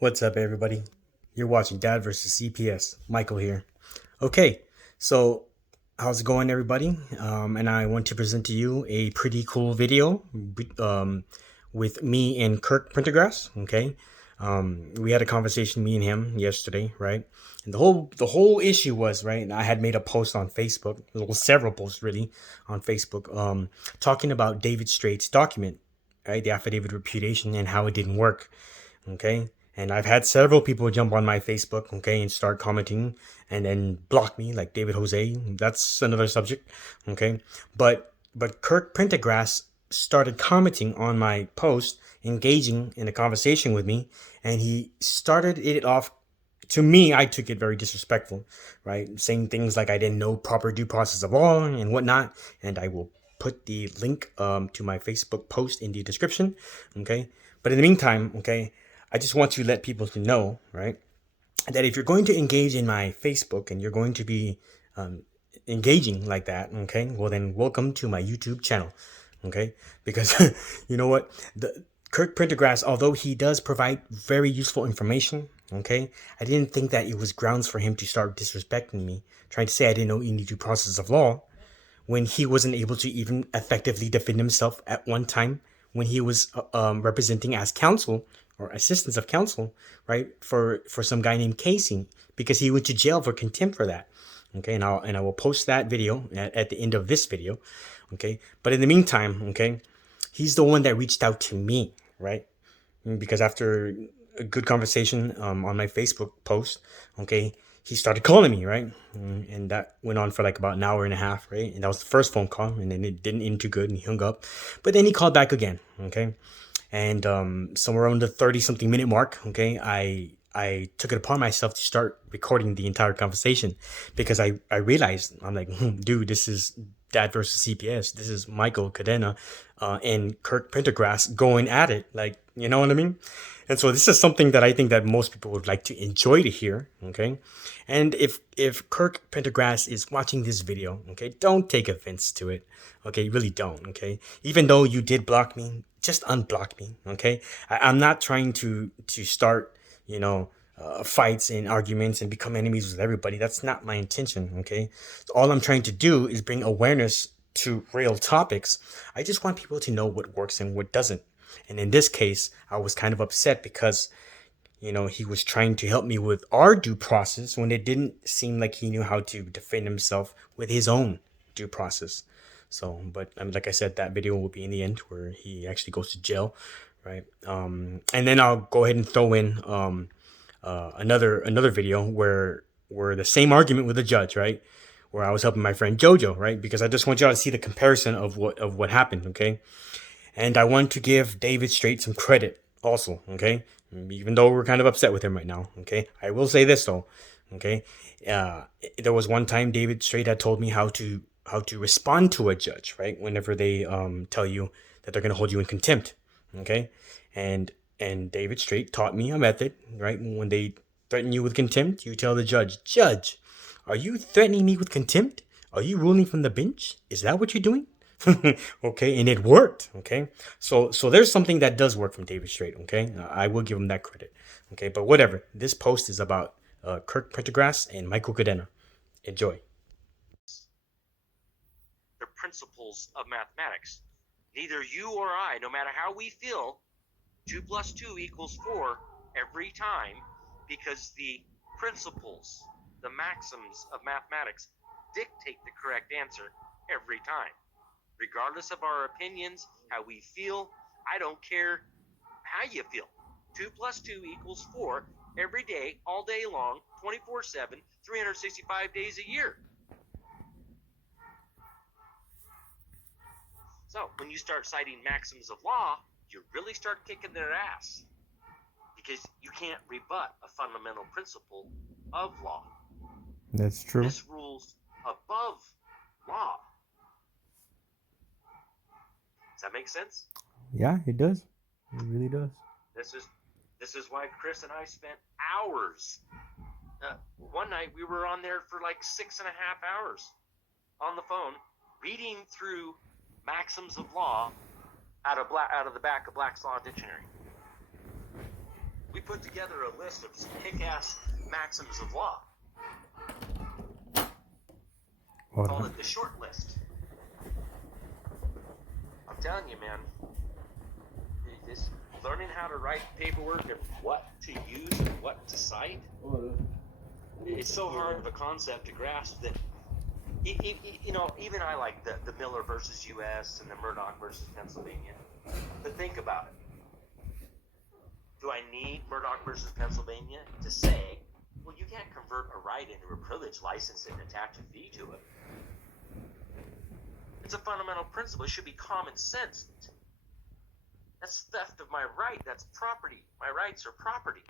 What's up, everybody? You're watching Dad versus CPS. Michael here. Okay, so how's it going, everybody? And I want to present to you a pretty cool video with me and Kirk Pendergrass. Okay, we had a conversation, me and him, yesterday, right? And the whole issue was right. And I had made a post on Facebook, well, several posts really, on Facebook, talking about David Straight's document, right, the affidavit of repudiation, and how it didn't work. Okay, and I've had several people jump on my Facebook, okay, and start commenting and then block me, like David Jose. That's another subject, okay. But Kirk Pendergrass started commenting on my post, engaging in a conversation with me, and he started it off. To me, I took it very disrespectful, right? Saying things like I didn't know proper due process of law and whatnot. And I will put the link to my Facebook post in the description, okay. But in the meantime, okay, I just want to let people to know, right, that if you're going to engage in my Facebook and you're going to be um, engaging like that, okay, well then welcome to my YouTube channel, okay, because you know what, the Kirk Pendergrass, although he does provide very useful information, okay, I didn't think that it was grounds for him to start disrespecting me, trying to say I didn't know any due process of law, when he wasn't able to even effectively defend himself at one time when he was representing as counsel or assistance of counsel, right, for some guy named Casey, because he went to jail for contempt for that. Okay, and I will post that video at the end of this video. Okay, but in the meantime, okay, he's the one that reached out to me, right? Because after a good conversation on my Facebook post, okay, he started calling me, right? And that went on for like about an hour and a half, right? And that was the first phone call, and then it didn't end too good, and he hung up. But then he called back again, okay? And somewhere around the 30 something minute mark, okay, I took it upon myself to start recording the entire conversation, because I realized, I'm like, dude, this is Dad versus CPS. This is Michael Cadena and Kirk Pendergrass going at it. Like, you know what I mean? And so this is something that I think that most people would like to enjoy to hear. Okay. And if Kirk Pendergrass is watching this video, okay, don't take offense to it. Okay, really don't. Okay. Even though you did block me, just unblock me. Okay. I'm not trying to start, you know, fights and arguments and become enemies with everybody. That's not my intention. Okay. All I'm trying to do is bring awareness to real topics. I just want people to know what works and what doesn't. And in this case, I was kind of upset because, he was trying to help me with our due process when it didn't seem like he knew how to defend himself with his own due process. So, but I mean, like I said, that video will be in the end where he actually goes to jail, right? And then I'll go ahead and throw in another video where the same argument with the judge, right? Where I was helping my friend Jojo, right? Because I just want y'all to see the comparison of what happened, okay? And I want to give David Straight some credit also, okay? Even though we're kind of upset with him right now, okay? I will say this though, okay? Uh, there was one time David Straight had told me how to respond to a judge, right? Whenever they tell you that they're going to hold you in contempt, okay? And and David Straight taught me a method, right? When they threaten you with contempt, you tell the judge, "Judge, are you threatening me with contempt? Are you ruling from the bench? Is that what you're doing?" Okay, and it worked. Okay, so there's something that does work from David Strait. Okay, I will give him that credit. Okay, but whatever. This post is about Kirk Pendergrass and Michael Cadena. Enjoy. The principles of mathematics. Neither you or I, no matter how we feel, 2 plus 2 equals 4 every time, because the principles, the maxims of mathematics dictate the correct answer every time. Regardless of our opinions, how we feel, I don't care how you feel. 2 plus 2 equals 4 every day, all day long, 24/7, 365 days a year. So when you start citing maxims of law, you really start kicking their ass, because you can't rebut a fundamental principle of law. That's true. This rules above law. Does that make sense? Yeah, it does. It really does. This is why Chris and I spent hours. One night we were on there for like 6.5 hours on the phone, reading through maxims of law out of the back of Black's Law Dictionary. We put together a list of some kick-ass maxims of law. Call it the short list. I'm telling you, man, this learning how to write paperwork and what to use and what to cite, it's so hard of a concept to grasp that, you know, even I like the Miller versus U.S. and the Murdoch versus Pennsylvania. But think about it. Do I need Murdoch versus Pennsylvania to say, well, you can't convert a right into a privilege license and attach a fee to it? It's a fundamental principle. It should be common sense. That's theft of my right. That's property. My rights are property.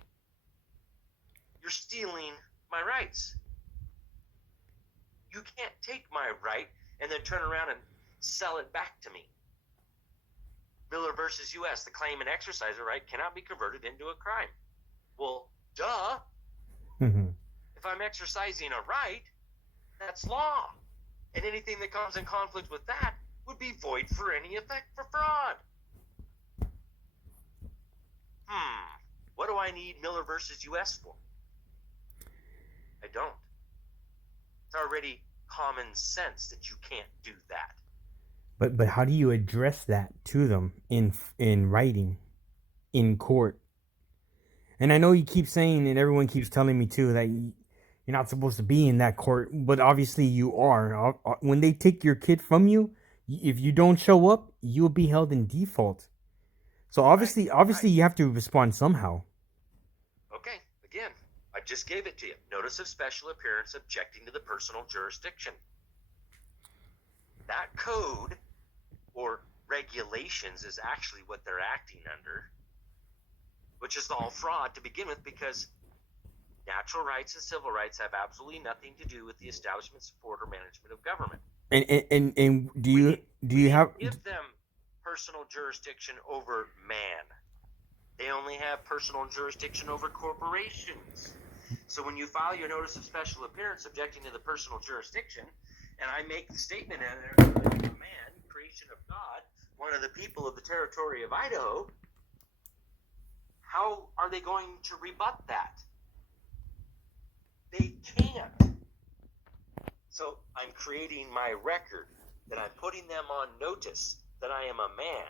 You're stealing my rights. You can't take my right and then turn around and sell it back to me. Miller versus U.S., the claim and exercise of right cannot be converted into a crime. Well, duh. If I'm exercising a right, that's law. And anything that comes in conflict with that would be void for any effect for fraud. What do I need Miller versus U.S. for? I don't. It's already common sense that you can't do that. But how do you address that to them in writing, in court? And I know you keep saying, and everyone keeps telling me too, that you're not supposed to be in that court, but obviously you are. When they take your kid from you, if you don't show up, you'll be held in default. So obviously you have to respond somehow. Okay, again, I just gave it to you. Notice of special appearance objecting to the personal jurisdiction. That code or regulations is actually what they're acting under, which is all fraud to begin with, because natural rights and civil rights have absolutely nothing to do with the establishment, support, or management of government. And do you give them personal jurisdiction over man? They only have personal jurisdiction over corporations. So when you file your notice of special appearance objecting to the personal jurisdiction, and I make the statement in there, a man, creation of God, one of the people of the territory of Idaho, how are they going to rebut that? They can't. So I'm creating my record, that I'm putting them on notice that I am a man.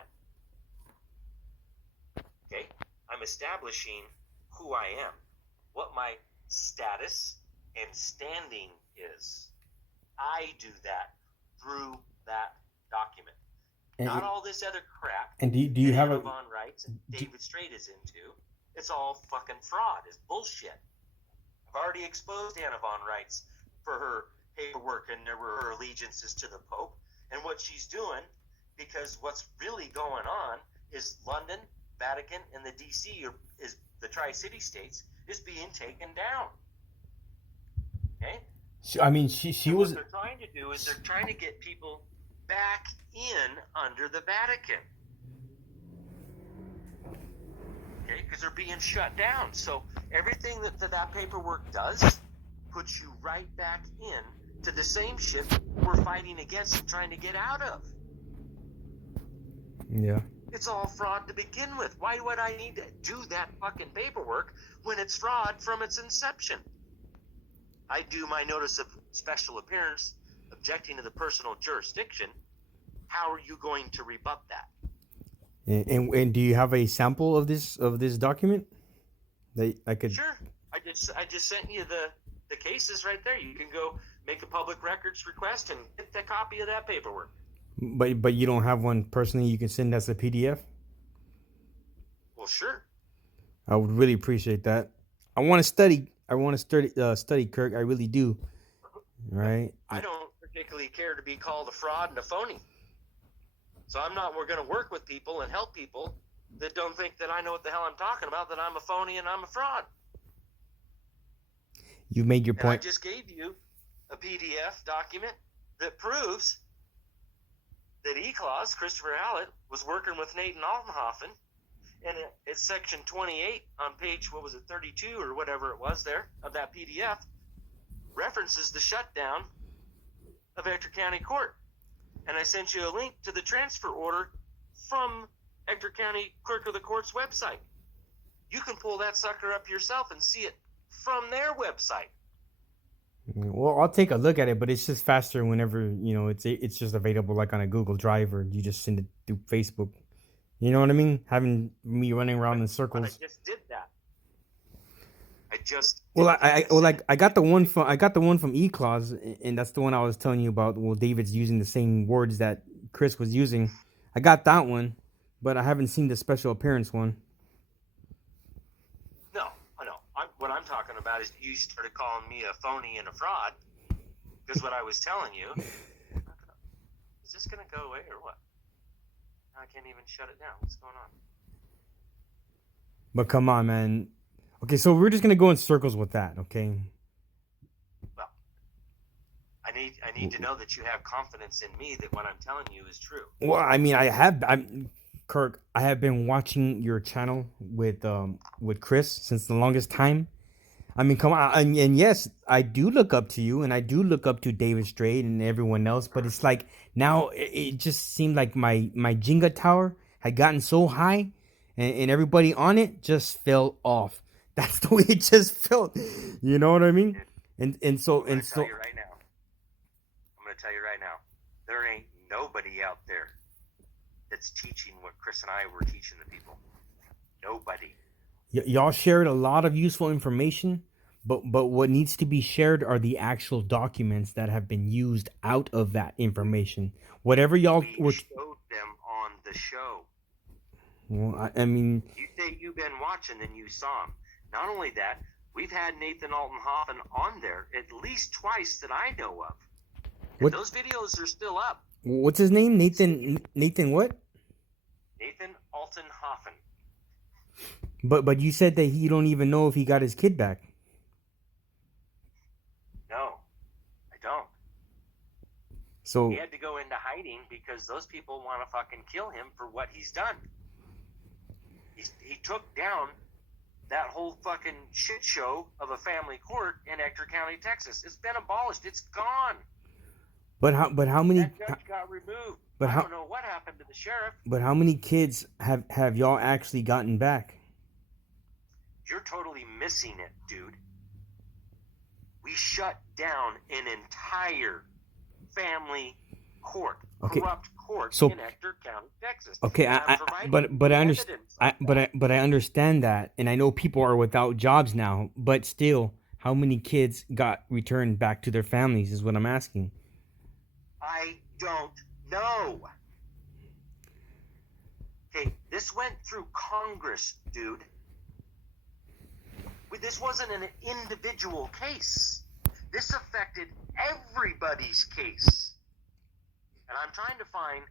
Okay? I'm establishing who I am, what my status and standing is. I do that through that document. Not all this other crap. And do you have Anna Von Reitz and David Strait is into. It's all fucking fraud. It's bullshit. I've already exposed Anna Von Reitz for her paperwork and her allegiances to the Pope and what she's doing, because what's really going on is London, Vatican, and the DC is the Tri-City states is being taken down. Okay? I mean, she was. What they're trying to do is they're trying to get people back in under the Vatican. Okay? Because they're being shut down. So everything that paperwork does puts you right back in to the same ship we're fighting against and trying to get out of. Yeah. It's all fraud to begin with. Why would I need to do that fucking paperwork when it's fraud from its inception? I do my notice of special appearance objecting to the personal jurisdiction. How are you going to rebut that? And do you have a sample of this document that I could? Sure. I just sent you the cases right there. You can go make a public records request and get the copy of that paperwork. But you don't have one personally you can send as a PDF? Well, sure. I would really appreciate that. I want to study. Study, Kirk. I really do. Right? I don't particularly care to be called a fraud and a phony. So we're going to work with people and help people that don't think that I know what the hell I'm talking about, that I'm a phony and I'm a fraud. You made your point. And I just gave you a PDF document that proves that E-Clause, Christopher Hallett, was working with Nathan Altenhofen, and it's section 28 on page, 32 or whatever it was there, of that PDF, references the shutdown of Ector County Court. And I sent you a link to the transfer order from Ector County Clerk of the Court's website. You can pull that sucker up yourself and see it from their website. Well, I'll take a look at it, but it's just faster whenever it's just available like on a Google Drive, or you just send it through Facebook. You know what I mean? Having me running around in But I circles. just did that. I just Well, did that. I got the one from eClaus, and that's the one I was telling you about. Well, David's using the same words that Chris was using. I got that one, but I haven't seen the special appearance one. No, I know. What I'm talking about is you started calling me a phony and a fraud, because what I was telling you, is this going to go away or what? I can't even shut it down. What's going on? But come on, man. Okay, so we're just gonna go in circles with that, okay? Well, I need to know that you have confidence in me that what I'm telling you is true. Well, I mean, Kirk. I have been watching your channel with Chris since the longest time. I mean, come on, and yes, I do look up to you, and I do look up to David Straight and everyone else. But it's like now it just seemed like my Jenga tower had gotten so high, and everybody on it just fell off. That's the way it just felt. You know what I mean? And so I'm going to tell you right now. There ain't nobody out there that's teaching what Chris and I were teaching the people. Nobody. Y'all shared a lot of useful information, but what needs to be shared are the actual documents that have been used out of that information. Whatever y'all we showed them on the show. Well, I mean, you say you've been watching and you saw them. Not only that, we've had Nathan Altenhofen on there at least twice that I know of. And those videos are still up. What's his name? Nathan what? Nathan Altenhofen. But you said that you don't even know if he got his kid back. No, I don't. So he had to go into hiding because those people want to fucking kill him for what he's done. He took down that whole fucking shit show of a family court in Ector County, Texas. It's been abolished. It's gone. But how many? That judge got removed. I don't know what happened to the sheriff. But how many kids have y'all actually gotten back? You're totally missing it, dude. We shut down an entire family court, corrupt court in Ector County, Texas. Okay, but I understand that, and I know people are without jobs now. But still, how many kids got returned back to their families is what I'm asking. I don't know. Okay, this went through Congress, dude. This wasn't an individual case. This affected everybody's case. And I'm trying to find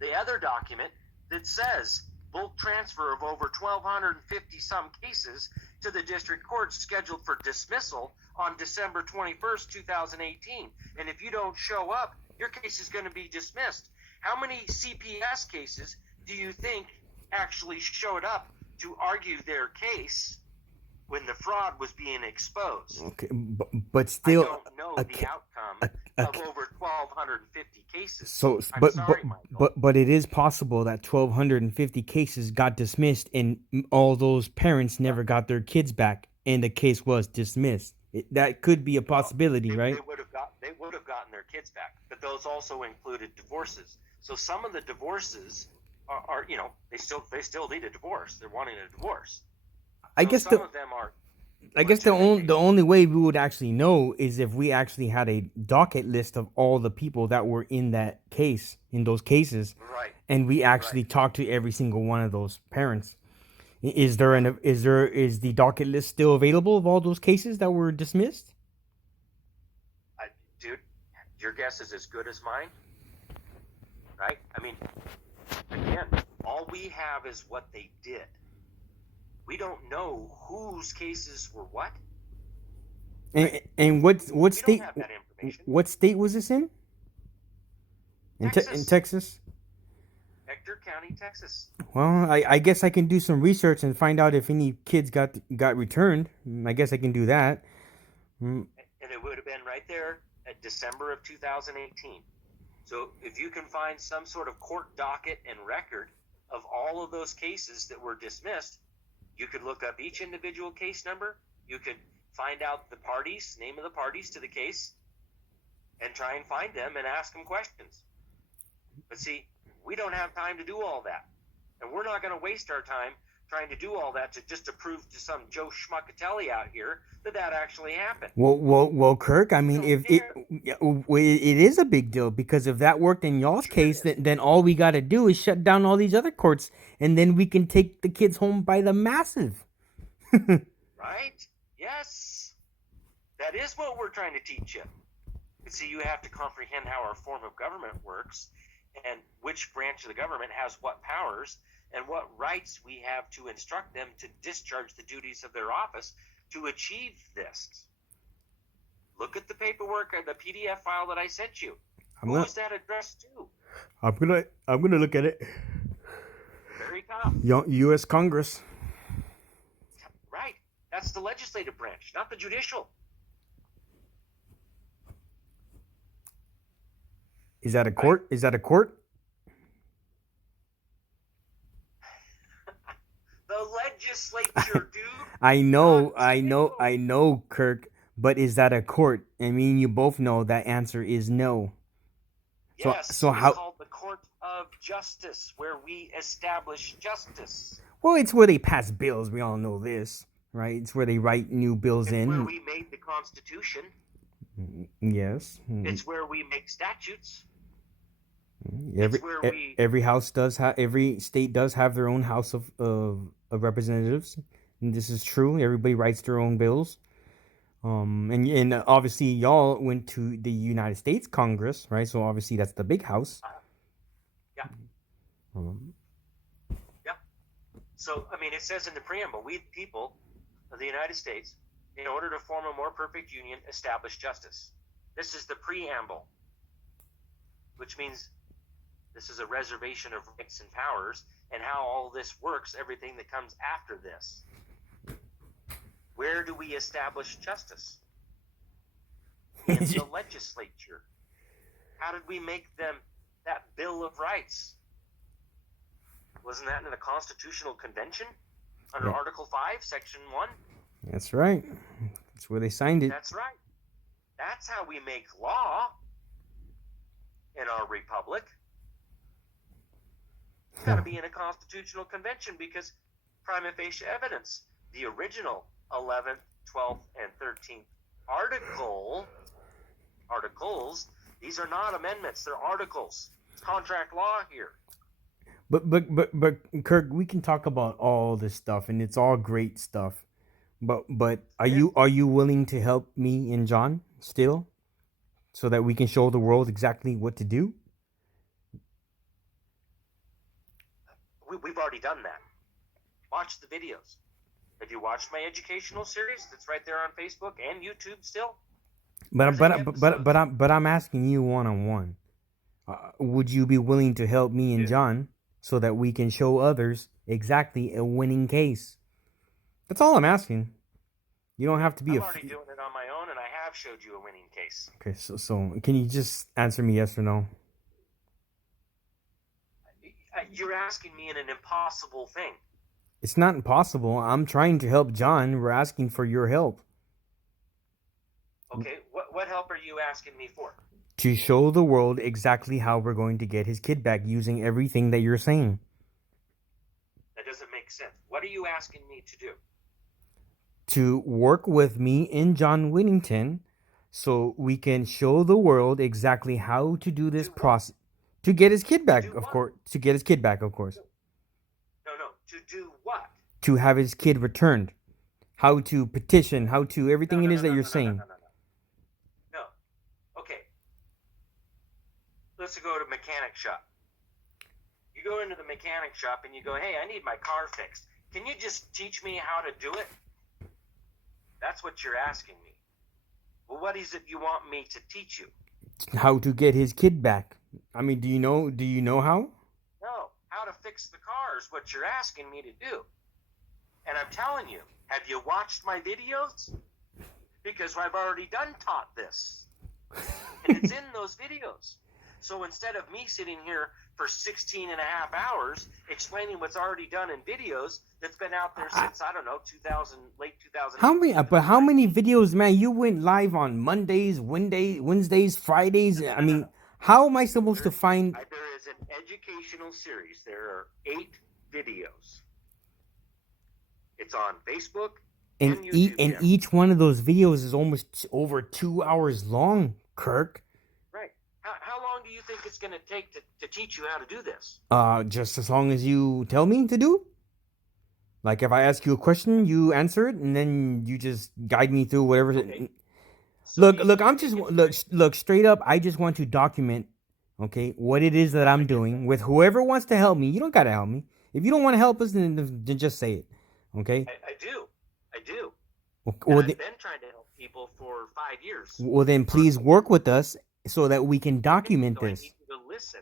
the other document that says bulk transfer of over 1,250 some cases to the district court scheduled for dismissal on December 21st, 2018. And if you don't show up, your case is going to be dismissed. How many CPS cases do you think actually showed up to argue their case when the fraud was being exposed? Okay, but still, I don't know the outcome of over 1,250 cases. So, but it is possible that 1,250 cases got dismissed, and all those parents never got their kids back, and the case was dismissed. That could be a possibility, right? They would have gotten their kids back, but those also included divorces. So some of the divorces are they still need a divorce. They're wanting a divorce. I guess some of them are. I guess the only way we would actually know is if we actually had a docket list of all the people that were in that case, in those cases, right? And we actually talked to every single one of those parents. Is the docket list still available of all those cases that were dismissed? Dude, your guess is as good as mine, right? I mean, again, all we have is what they did. We don't know whose cases were what. And what state? What state was this in? In Texas. Ector County, Texas. Well, I guess I can do some research and find out if any kids got returned. I guess I can do that. And it would have been right there at December of 2018. So if you can find some sort of court docket and record of all of those cases that were dismissed, You could look up each individual case number. You could find out the parties, name of the parties to the case, and try and find them and ask them questions. But see, we don't have time to do all that. And we're not going to waste our time trying to do all that to prove to some Joe Schmuckatelli out here that actually happened. Well, Kirk. I mean, if it is a big deal, because if that worked in y'all's case, then all we got to do is shut down all these other courts, and then we can take the kids home by the massive. Right? Yes. That is what we're trying to teach you. But see, you have to comprehend how our form of government works and which branch of the government has what powers and what rights we have to instruct them to discharge the duties of their office to achieve this. Look at the paperwork or the PDF file that I sent you. Who is that addressed to? I'm gonna look at it. Very top. U.S. Congress. Right. That's the legislative branch, not the judicial. Is that a court? Right? Is that a court? The legislature, dude. I know, Kirk. But is that a court? I mean, you both know that answer is no. Yes. So how? It's called the Court of Justice, where we establish justice. Well, it's where they pass bills. We all know this, right? It's where they write new bills in. It's where we made the Constitution. Yes. It's where we make statutes. Every house does have. Every state does have their own House of Representatives, and this is true. Everybody writes their own bills. And obviously y'all went to the United States Congress, right? So obviously that's the big house. Yeah. Yeah. So, I mean, it says in the preamble, we the people of the United States, in order to form a more perfect union, establish justice. This is the preamble, which means this is a reservation of rights and powers, and how all this works, everything that comes after this. Where do we establish justice? In the legislature. How did we make them that Bill of Rights? Wasn't that in the Constitutional Convention? Under Article 5, Section 1? That's right. That's where they signed it. That's right. That's how we make law in our republic. It's got to be in a Constitutional Convention because prima facie evidence, the original 11th, 12th, and 13th articles, these are not amendments, they're articles. It's contract law here. But Kirk, we can talk about all this stuff and it's all great stuff. But are you willing to help me and John still so that we can show the world exactly what to do? We've already done that. Watch the videos. Have you watched my educational series? That's right there on Facebook and YouTube still. But I'm asking you one-on-one. Would you be willing to help me and John so that we can show others exactly a winning case? That's all I'm asking. You don't have to be. I'm already doing it on my own, and I have showed you a winning case. Okay, so can you just answer me yes or no? You're asking me in an impossible thing. It's not impossible. I'm trying to help John. We're asking for your help. Okay, what help are you asking me for? To show the world exactly how we're going to get his kid back using everything that you're saying. That doesn't make sense. What are you asking me to do? To work with me and John Whittington so we can show the world exactly how to do this process. To get his kid back, of course. To get his kid back, of course. No. To do what? To have his kid returned. How to petition, how to everything it is that you're saying. No. Okay. Let's go to mechanic shop. You go into the mechanic shop and you go, hey, I need my car fixed. Can you just teach me how to do it? That's what you're asking me. Well, what is it you want me to teach you? How to get his kid back. I mean, do you know how? No. How to fix the car is what you're asking me to do. And I'm telling you, have you watched my videos? Because I've already taught this. And it's in those videos. So instead of me sitting here for 16 and a half hours explaining what's already done in videos that's been out there since, I don't know, 2000, late 2000. How many videos, man? You went live on Mondays, Wednesdays, Fridays. I mean, how am I supposed to find? There is an educational series. There are 8 videos. It's on Facebook and YouTube. And each one of those videos is almost over 2 hours long, Kirk. Right. How long do you think it's going to take to teach you how to do this? Just as long as you tell me to do. Like if I ask you a question, you answer it, and then you just guide me through whatever. Okay. So look, straight up. I just want to document, okay, what it is that I'm doing with whoever wants to help me. You don't gotta help me. If you don't want to help us, then just say it, okay? I do. Well, I've been trying to help people for 5 years. Well, then please work with us so that we can document this. I need you to listen.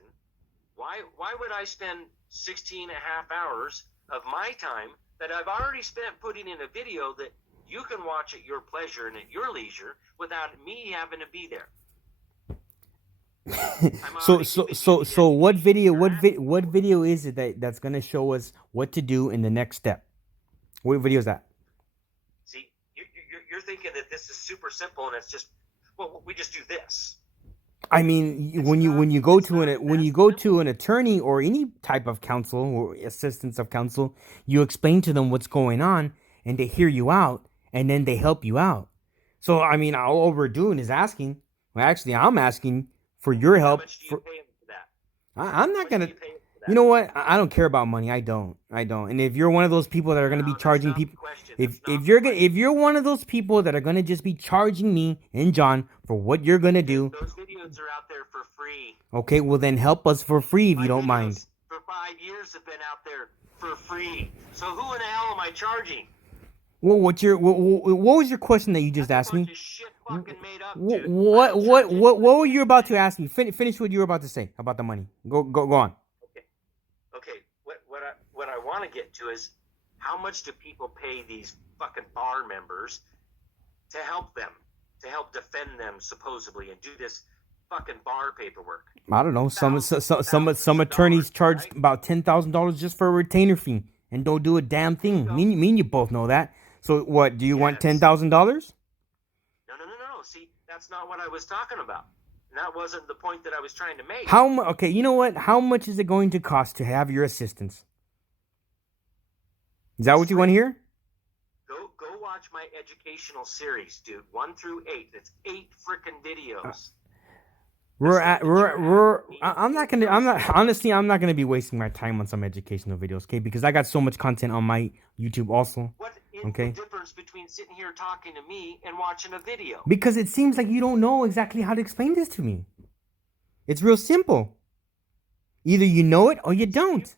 Why would I spend 16 and a half hours of my time that I've already spent putting in a video that you can watch at your pleasure and at your leisure without me having to be there? So what video is it that's going to show us what to do in the next step? What video is that? See, you're thinking that this is super simple and it's just, well, we just do this. I mean, when you go to an attorney or any type of counsel or assistance of counsel, you explain to them what's going on and they hear you out and then they help you out. So I mean, all we're doing is asking. Well, actually, I'm asking for your help. How much do you pay them for that? I'm not gonna. You know what? I don't care about money. I don't. And if you're one of those people that are gonna be charging people, if you're one of those people that are gonna just be charging me and John for what you're gonna do, those videos are out there for free. Okay, well then help us for free if you don't mind. For 5 years have been out there for free. So who in the hell am I charging? Well, what was your question that you just asked me? Shit fucking made up, dude. What were you about to ask me? Finish what you were about to say about the money. Go on. Okay. What I want to get to is how much do people pay these fucking bar members to help them, to help defend them supposedly and do this fucking bar paperwork? I don't know. Some attorneys charge about $10,000 just for a retainer fee and don't do a damn thing. Me and you both know that. So what? Do you want $10,000? No. See, that's not what I was talking about. And that wasn't the point that I was trying to make. Okay, you know what? How much is it going to cost to have your assistance? Is that what you want to hear? Go watch my educational series, dude. 1 through 8. It's 8 freaking videos. I'm not gonna be wasting my time on some educational videos, okay? Because I got so much content on my YouTube also. What is the difference between sitting here talking to me and watching a video? Because it seems like you don't know exactly how to explain this to me. It's real simple. Either you know it or you don't.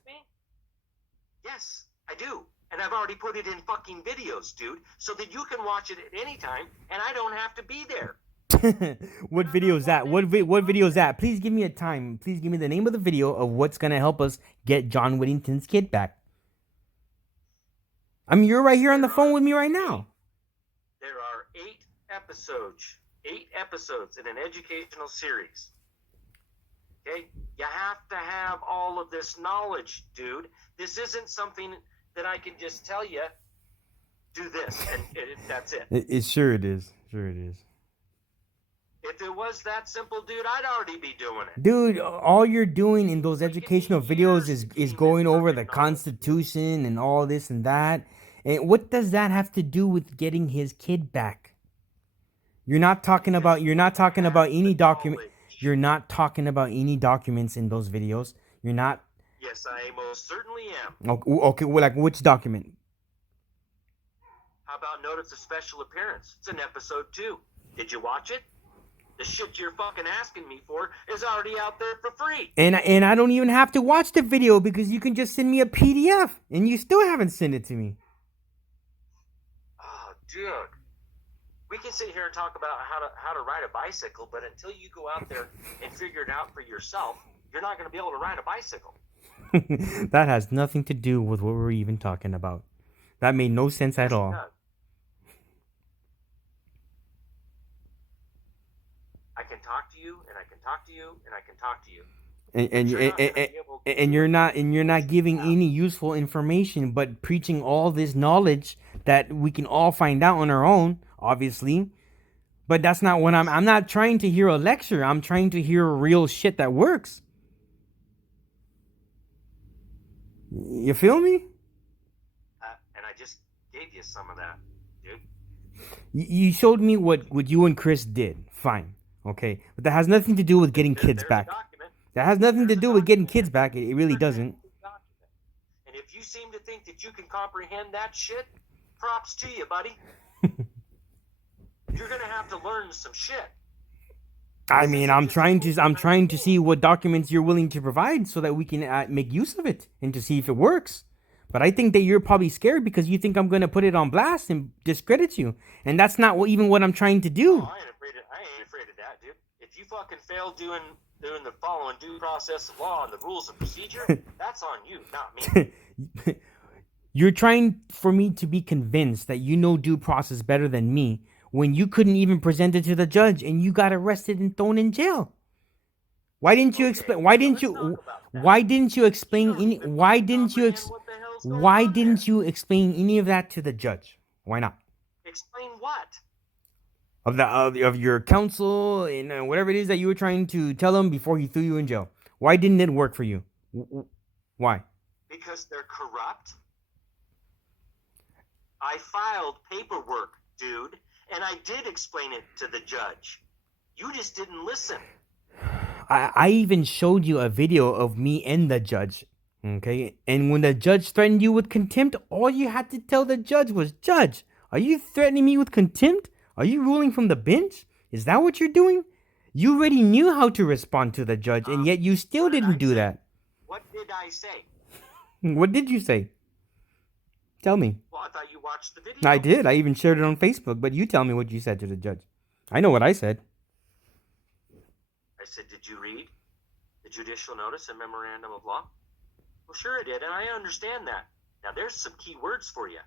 Yes, I do. And I've already put it in fucking videos, dude, so that you can watch it at any time and I don't have to be there. What video is that? What video is that? Please give me a time. Please give me the name of the video of what's going to help us get John Whittington's kid back. I mean, you're right here on the phone with me right now. There are 8 episodes in an educational series. Okay? You have to have all of this knowledge, dude. This isn't something that I can just tell you, do this, and that's it. Sure it is. If it was that simple, dude, I'd already be doing it. Dude, all you're doing in those educational videos is going over the Constitution and all this and that. And what does that have to do with getting his kid back? You're not talking about any document. You're not talking about any documents in those videos. You're not. Yes, I most certainly am. Okay, well, like which document? How about notice of special appearance? It's in episode 2. Did you watch it? The shit you're fucking asking me for is already out there for free. And I don't even have to watch the video because you can just send me a PDF, and you still haven't sent it to me. Oh, dude. We can sit here and talk about how to ride a bicycle, but until you go out there and figure it out for yourself, you're not going to be able to ride a bicycle. That has nothing to do with what we're even talking about. That made no sense at all. I can talk to you, and I can talk to you, and I can talk to you. and you're not going to be able to and you're not giving any useful information, but preaching all this knowledge that we can all find out on our own, obviously. But that's not what I'm not trying to hear a lecture. I'm trying to hear real shit that works. You feel me? And I just gave you some of that, dude. You showed me what you and Chris did. Fine. Okay. But that has nothing to do with getting kids back. That has nothing to do with getting kids back. It really doesn't. And if you seem to think that you can comprehend that shit, props to you, buddy. You're gonna have to learn some shit. I mean, I'm trying to see what documents you're willing to provide so that we can make use of it and to see if it works. But I think that you're probably scared because you think I'm going to put it on blast and discredit you, and that's not even what I'm trying to do. Oh, I ain't afraid of that, dude. If you fucking fail doing the following due process of law and the rules of procedure, that's on you, not me. You're trying for me to be convinced that you know due process better than me when you couldn't even present it to the judge and you got arrested and thrown in jail. Why didn't you explain? Why didn't you? Why didn't you explain any? Why didn't you? Why didn't you explain any of that to the judge? Why not? Explain what? Of your counsel and whatever it is that you were trying to tell him before he threw you in jail. Why didn't it work for you? Why? Because they're corrupt. I filed paperwork, dude, and I did explain it to the judge. You just didn't listen. I even showed you a video of me and the judge. Okay? And when the judge threatened you with contempt, all you had to tell the judge was, Judge, are you threatening me with contempt? Are you ruling from the bench? Is that what you're doing? You already knew how to respond to the judge, and yet you still didn't do that. What did I say? What did you say? Tell me. Well, I thought you watched the video. I did. I even shared it on Facebook, but you tell me what you said to the judge. I know what I said. I said, did you read the judicial notice and memorandum of law? Well, sure I did, and I understand that. Now, there's some key words for you.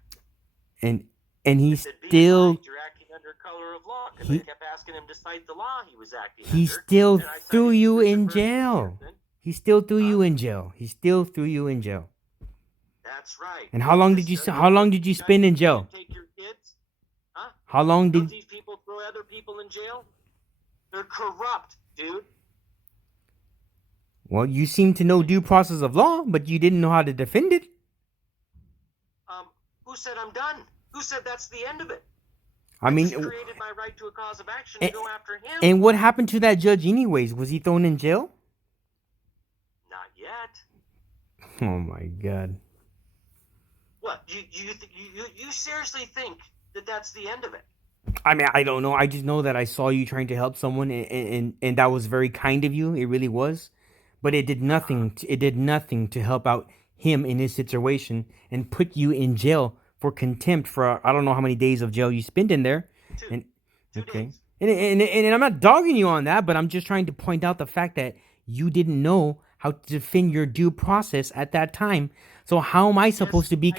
And he said, still... You're acting under color of law, because I kept asking him to cite the law he was acting he under. Still threw you in jail. He still threw you in jail. He still threw you in jail. That's right. And how long did you spend in jail? Take your kids? Huh? How long did... Don't these people throw other people in jail? They're corrupt, dude. Well, you seem to know due process of law, but you didn't know how to defend it. Who said I'm done? Who said that's the end of it? I mean, created my right to a cause of action to go after him. And what happened to that judge anyways? Was he thrown in jail? Not yet. Oh my God. What? You seriously think that that's the end of it? I mean, I don't know. I just know that I saw you trying to help someone, and that was very kind of you. It really was. But it did nothing. It did nothing to help out him in his situation and put you in jail for contempt for I don't know how many days of jail you spent in there. Two days. And I'm not dogging you on that, but I'm just trying to point out the fact that you didn't know how to defend your due process at that time. So how am I supposed to be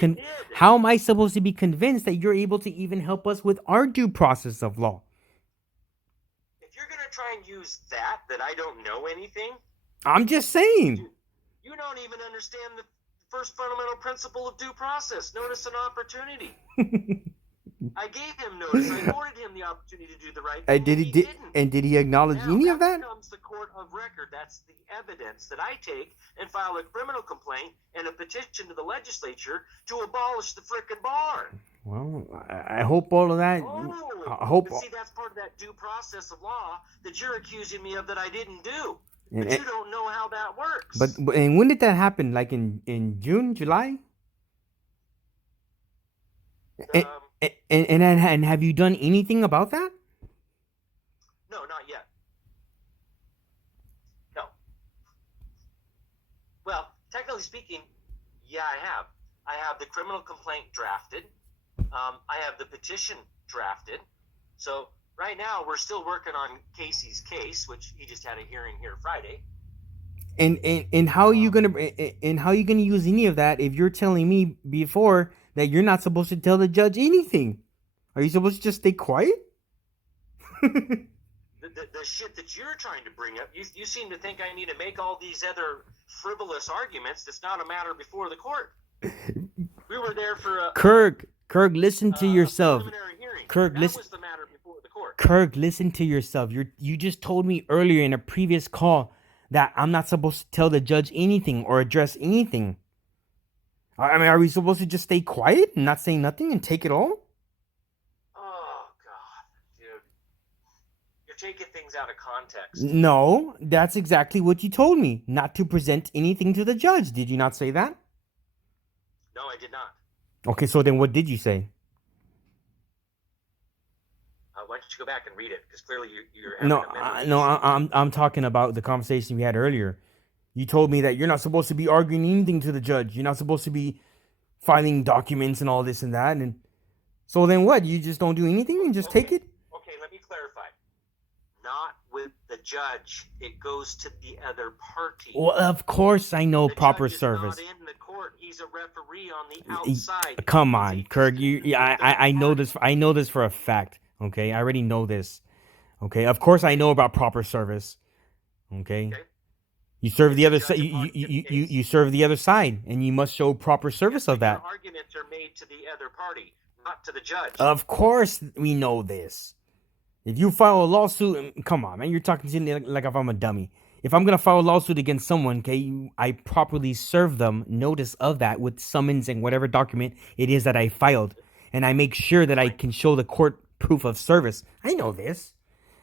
how am I supposed to be convinced that you're able to even help us with our due process of law? If you're gonna try and use that I don't know anything, I'm just saying. You don't even understand the first fundamental principle of due process, notice and opportunity. I gave him notice. I afforded him the opportunity to do the right thing. Did he acknowledge any of that? Now becomes the court of record. That's the evidence that I take and file a criminal complaint and a petition to the legislature to abolish the frickin' bar. Well, I hope all of that. I hope. See, that's part of that due process of law that you're accusing me of that I didn't do. But you don't know how that works. But and when did that happen? Like in June, July? And have you done anything about that? No, not yet. No. Well, technically speaking, yeah, I have. I have the criminal complaint drafted. I have the petition drafted. So right now, we're still working on Casey's case, which he just had a hearing here Friday. And how are you gonna use any of that if you're telling me before that you're not supposed to tell the judge anything? Are you supposed to just stay quiet? The the shit that you're trying to bring up, you seem to think I need to make all these other frivolous arguments. That's not a matter before the court. We were there for a Kirk, listen to yourself. preliminary hearing. Kirk, that listen. was the matter before the court. Kirk, listen to yourself. You just told me earlier in a previous call that I'm not supposed to tell the judge anything or address anything. I mean, are we supposed to just stay quiet and not say nothing and take it all? Oh, God, dude. You're taking things out of context. No, that's exactly what you told me. Not to present anything to the judge. Did you not say that? No, I did not. Okay, so then what did you say? Why don't you go back and read it? Because clearly you're having a memory. I'm talking about the conversation we had earlier. You told me that you're not supposed to be arguing anything to the judge. You're not supposed to be filing documents and all this and that. And so then what? You just don't do anything and just take it? Okay, let me clarify. Not with the judge. It goes to the other party. Well, of course I know the proper judge is service. Not in the court. He's a referee on the outside. Come on, Kirk. I know this. I know this for a fact. Okay, I already know this. Okay, of course I know about proper service. Okay. You serve the other side. You serve the other side, and you must show proper service of that. Arguments are made to the other party, not to the judge. Of course, we know this. If you file a lawsuit, come on, man, you're talking to me like if I'm a dummy. If I'm gonna file a lawsuit against someone, okay, I properly serve them notice of that with summons and whatever document it is that I filed, and I make sure that I can show the court proof of service. I know this.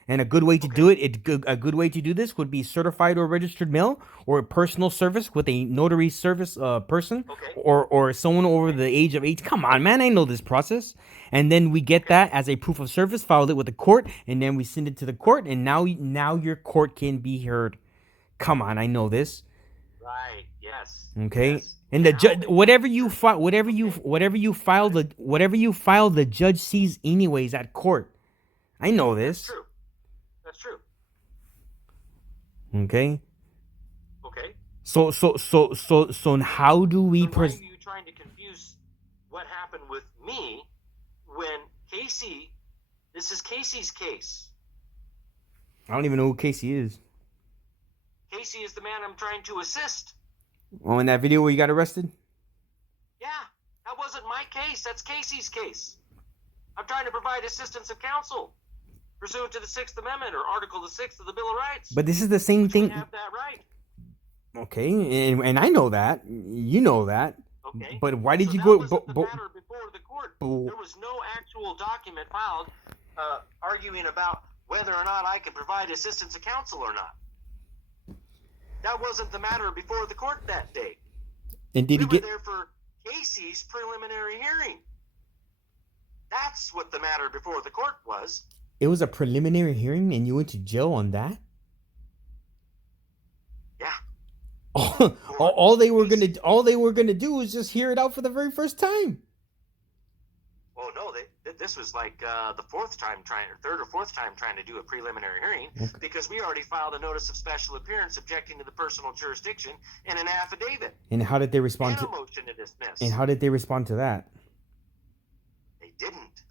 And a good way to do it, a good way to do this would be certified or registered mail, or a personal service with a notary service person, or someone over the age of 8. Come on, man, I know this process. And then we get that as a proof of service, filed it with the court, and then we send it to the court, and now your court can be heard. Come on, I know this. Right. Yes. Okay. Yes. And the judge, whatever you file, the judge sees anyways at court. I know this. That's true. That's true. Okay. Okay. So how do we why are you trying to confuse what happened with me when Casey? This is Casey's case. I don't even know who Casey is. Casey is the man I'm trying to assist. Oh, in that video where you got arrested? Yeah, that wasn't my case. That's Casey's case. I'm trying to provide assistance of counsel pursuant to the 6th Amendment or Article the 6th of the Bill of Rights. But this is the same thing. We have that right. Okay, and I know that. You know that. Okay. But why did you go? That wasn't the matter before the court. There was no actual document filed arguing about whether or not I could provide assistance of counsel or not. That wasn't the matter before the court that day. And did we he get were there for Casey's preliminary hearing? That's what the matter before the court was. It was a preliminary hearing, and you went to jail on that? Yeah. all they were gonna do was just hear it out for the very first time. Well, no, this was like the third or fourth time trying to do a preliminary hearing, because we already filed a notice of special appearance objecting to the personal jurisdiction and an affidavit. And how did they respond to a motion to dismiss? And how did they respond to that? They didn't.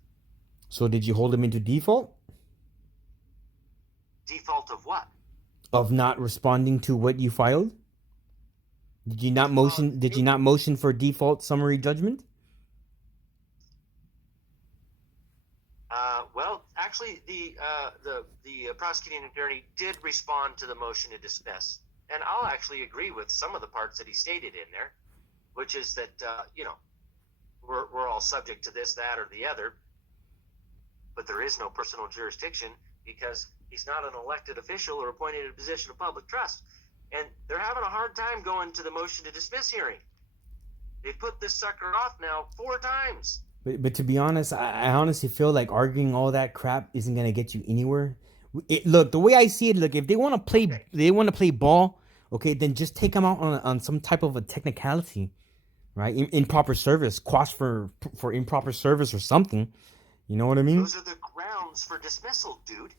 So did you hold them into default? Default of what? Of not responding to what you filed? Did you not motion for default summary judgment? Well, actually, the prosecuting attorney did respond to the motion to dismiss, and I'll actually agree with some of the parts that he stated in there, which is that we're all subject to this, that, or the other, but there is no personal jurisdiction because he's not an elected official or appointed in a position of public trust, and they're having a hard time going to the motion to dismiss hearing. They've put this sucker off now 4 times. But to be honest, I honestly feel like arguing all that crap isn't gonna get you anywhere. Look, the way I see it, look, if they want to play ball, okay, then just take them out on some type of a technicality, right? Improper service, quash for improper service or something. You know what I mean? Those are the grounds for dismissal, dude.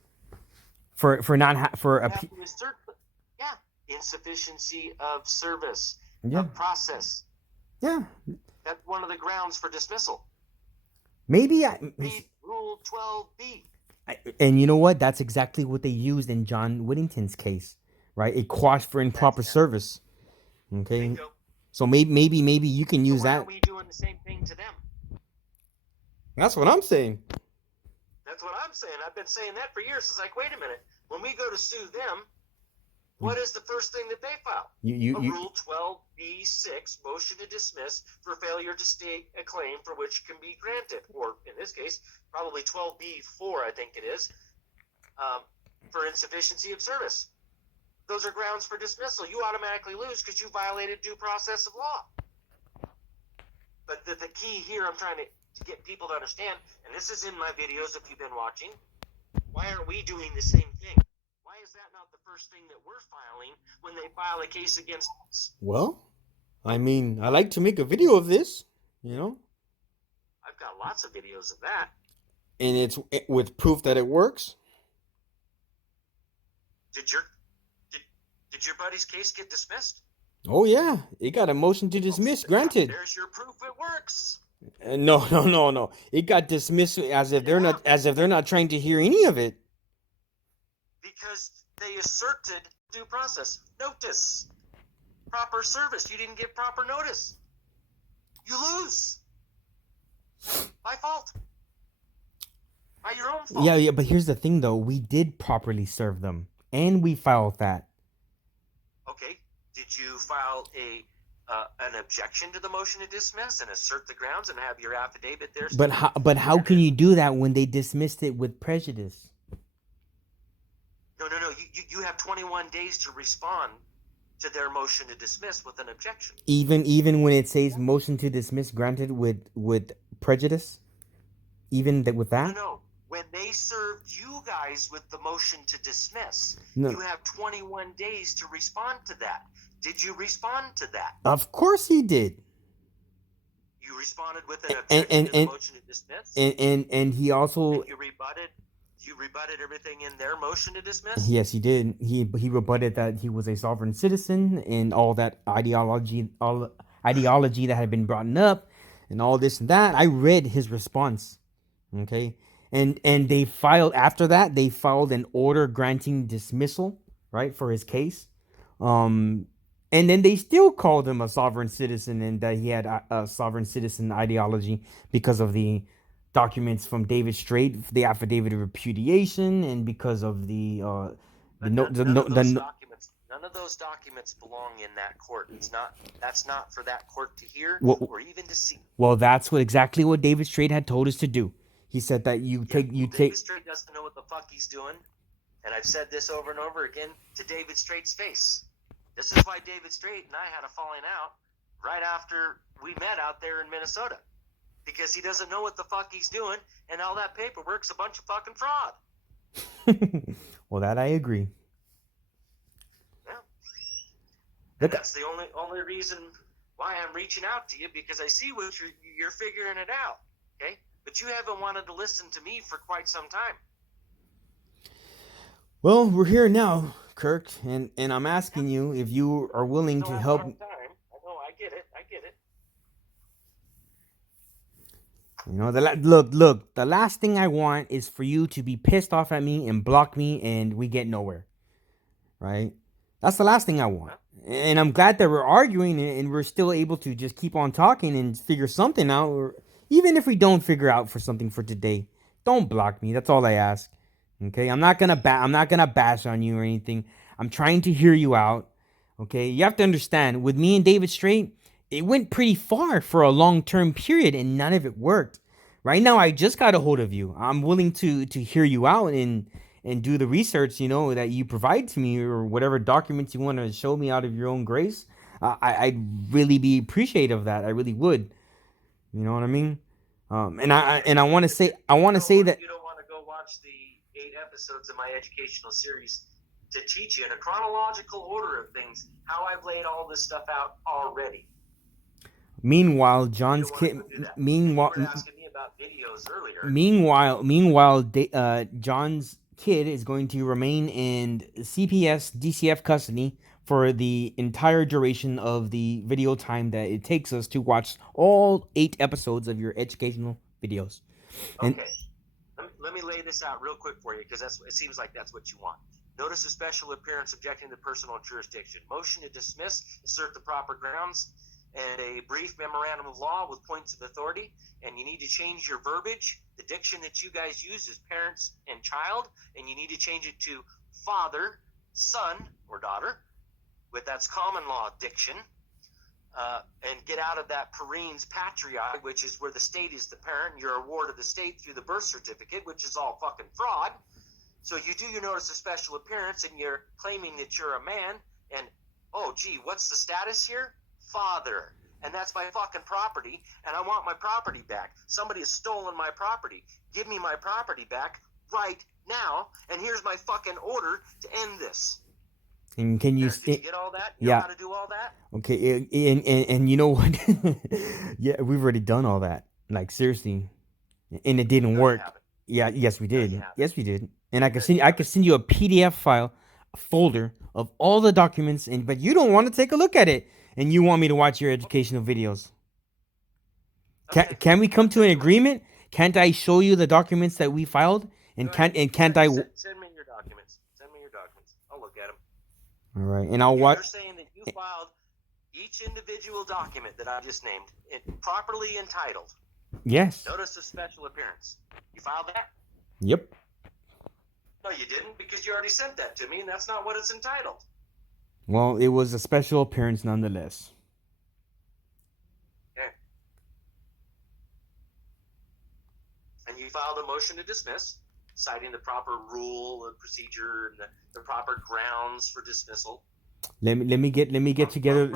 Insufficiency of service, of process. Yeah. That's one of the grounds for dismissal. Maybe Read Rule 12B. And you know what? That's exactly what they used in John Whittington's case, right? A quash for improper service. Okay. Bingo. So maybe you can So use why that. aren't we doing the same thing to them? That's what I'm saying. That's what I'm saying. I've been saying that for years. It's like, wait a minute. When we go to sue them, what is the first thing that they file? A Rule 12b-6 motion to dismiss for failure to state a claim for which can be granted, or in this case, probably 12b-4, I think it is, for insufficiency of service. Those are grounds for dismissal. You automatically lose because you violated due process of law. But the key here I'm trying to get people to understand, and this is in my videos if you've been watching, why aren't we doing the same thing? Why is that not the first thing that we're filing when they file a case against us? Well, I mean, I like to make a video of this, I've got lots of videos of that. and it's with proof that it works. Did your buddy's case get dismissed? Oh yeah, it got a motion to dismiss granted. There's your proof it works. No. It got dismissed as if they're not trying to hear any of it. Because they asserted due process. Notice. Proper service. You didn't give proper notice. You lose. By fault. By your own fault. Yeah, but here's the thing though. We did properly serve them. And we filed that. Okay. Did you file an objection to the motion to dismiss and assert the grounds and have your affidavit there? But how can you do that when they dismissed it with prejudice? No. You have 21 days to respond to their motion to dismiss with an objection. Even when it says motion to dismiss granted with prejudice? Even with that? No. When they served you guys with the motion to dismiss, No. you have 21 days to respond to that. Did you respond to that? Of course he did. You responded with an objection to the motion to dismiss? And he also... And you rebutted everything in their motion to dismiss? Yes, he did. He rebutted that he was a sovereign citizen and all that ideology that had been brought up and all this and that. I read his response. Okay? And they filed after that, they filed an order granting dismissal, right, for his case. And then they still called him a sovereign citizen and that he had a sovereign citizen ideology because of the documents from David Strait, the affidavit of repudiation, and because of None of those documents belong in that court. That's not for that court to hear or even to see. Well, that's exactly what David Strait had told us to do. He said that David Strait doesn't know what the fuck he's doing, and I've said this over and over again to David Strait's face. This is why David Strait and I had a falling out right after we met out there in Minnesota, because he doesn't know what the fuck he's doing, and all that paperwork's a bunch of fucking fraud. Well, that I agree. Yeah. And that's the only reason why I'm reaching out to you, because I see what you're figuring it out. Okay. But you haven't wanted to listen to me for quite some time. Well, we're here now, Kirk, and I'm asking you if you are willing to help. I know, I get it. Look, the last thing I want is for you to be pissed off at me and block me and we get nowhere. Right? That's the last thing I want. And I'm glad that we're arguing and we're still able to just keep on talking and figure something out. Or even if we don't figure out for something for today, don't block me. That's all I ask. Okay? I'm not gonna bash on you or anything. I'm trying to hear you out. Okay? You have to understand, with me and David Strait, it went pretty far for a long-term period and none of it worked. Right now, I just got a hold of you. I'm willing to hear you out and do the research, that you provide to me, or whatever documents you want to show me out of your own grace. I'd really be appreciative of that. I really would. You know what I mean? And I want to say that you don't want to go watch the 8 episodes of my educational series to teach you in a chronological order of things how I've laid all this stuff out already. Meanwhile, John's kid. Meanwhile, you were asking me about videos earlier. Meanwhile, John's kid is going to remain in CPS DCF custody for the entire duration of the video time that it takes us to watch all 8 episodes of your educational videos. Okay. let me lay this out real quick for you, because it seems like that's what you want. Notice of special appearance objecting to personal jurisdiction. Motion to dismiss, assert the proper grounds, and a brief memorandum of law with points of authority. And you need to change your verbiage. The diction that you guys use is parents and child, and you need to change it to father, son, or daughter, with that's common law diction. And get out of that Perrines patriae, which is where the state is the parent and you're a ward of the state through the birth certificate, which is all fucking fraud. So you do your notice of special appearance and you're claiming that you're a man, and oh gee, what's the status here? Father. And that's my fucking property, and I want my property back. Somebody has stolen my property. Give me my property back right now, and here's my fucking order to end this. And can you? Did you get all that? You yeah. know how to do all that? Okay, and you know what? Yeah, we've already done all that. Like seriously, and it didn't work. Yeah, yes we did. Yes we did. And I could send you a PDF file, a folder of all the documents, but you don't want to take a look at it, and you want me to watch your educational videos. Can we come to an agreement? Can't I show you the documents that we filed? And can't I? Send me your documents. Send me your documents. I'll look at them. All right, and I'll watch. You're saying that you filed each individual document that I just named, properly entitled. Yes. Notice of special appearance. You filed that? Yep. No, you didn't, because you already sent that to me, and that's not what it's entitled. Well, it was a special appearance nonetheless. Okay. And you filed a motion to dismiss, citing the proper rule and procedure and the proper grounds for dismissal. Let me get together.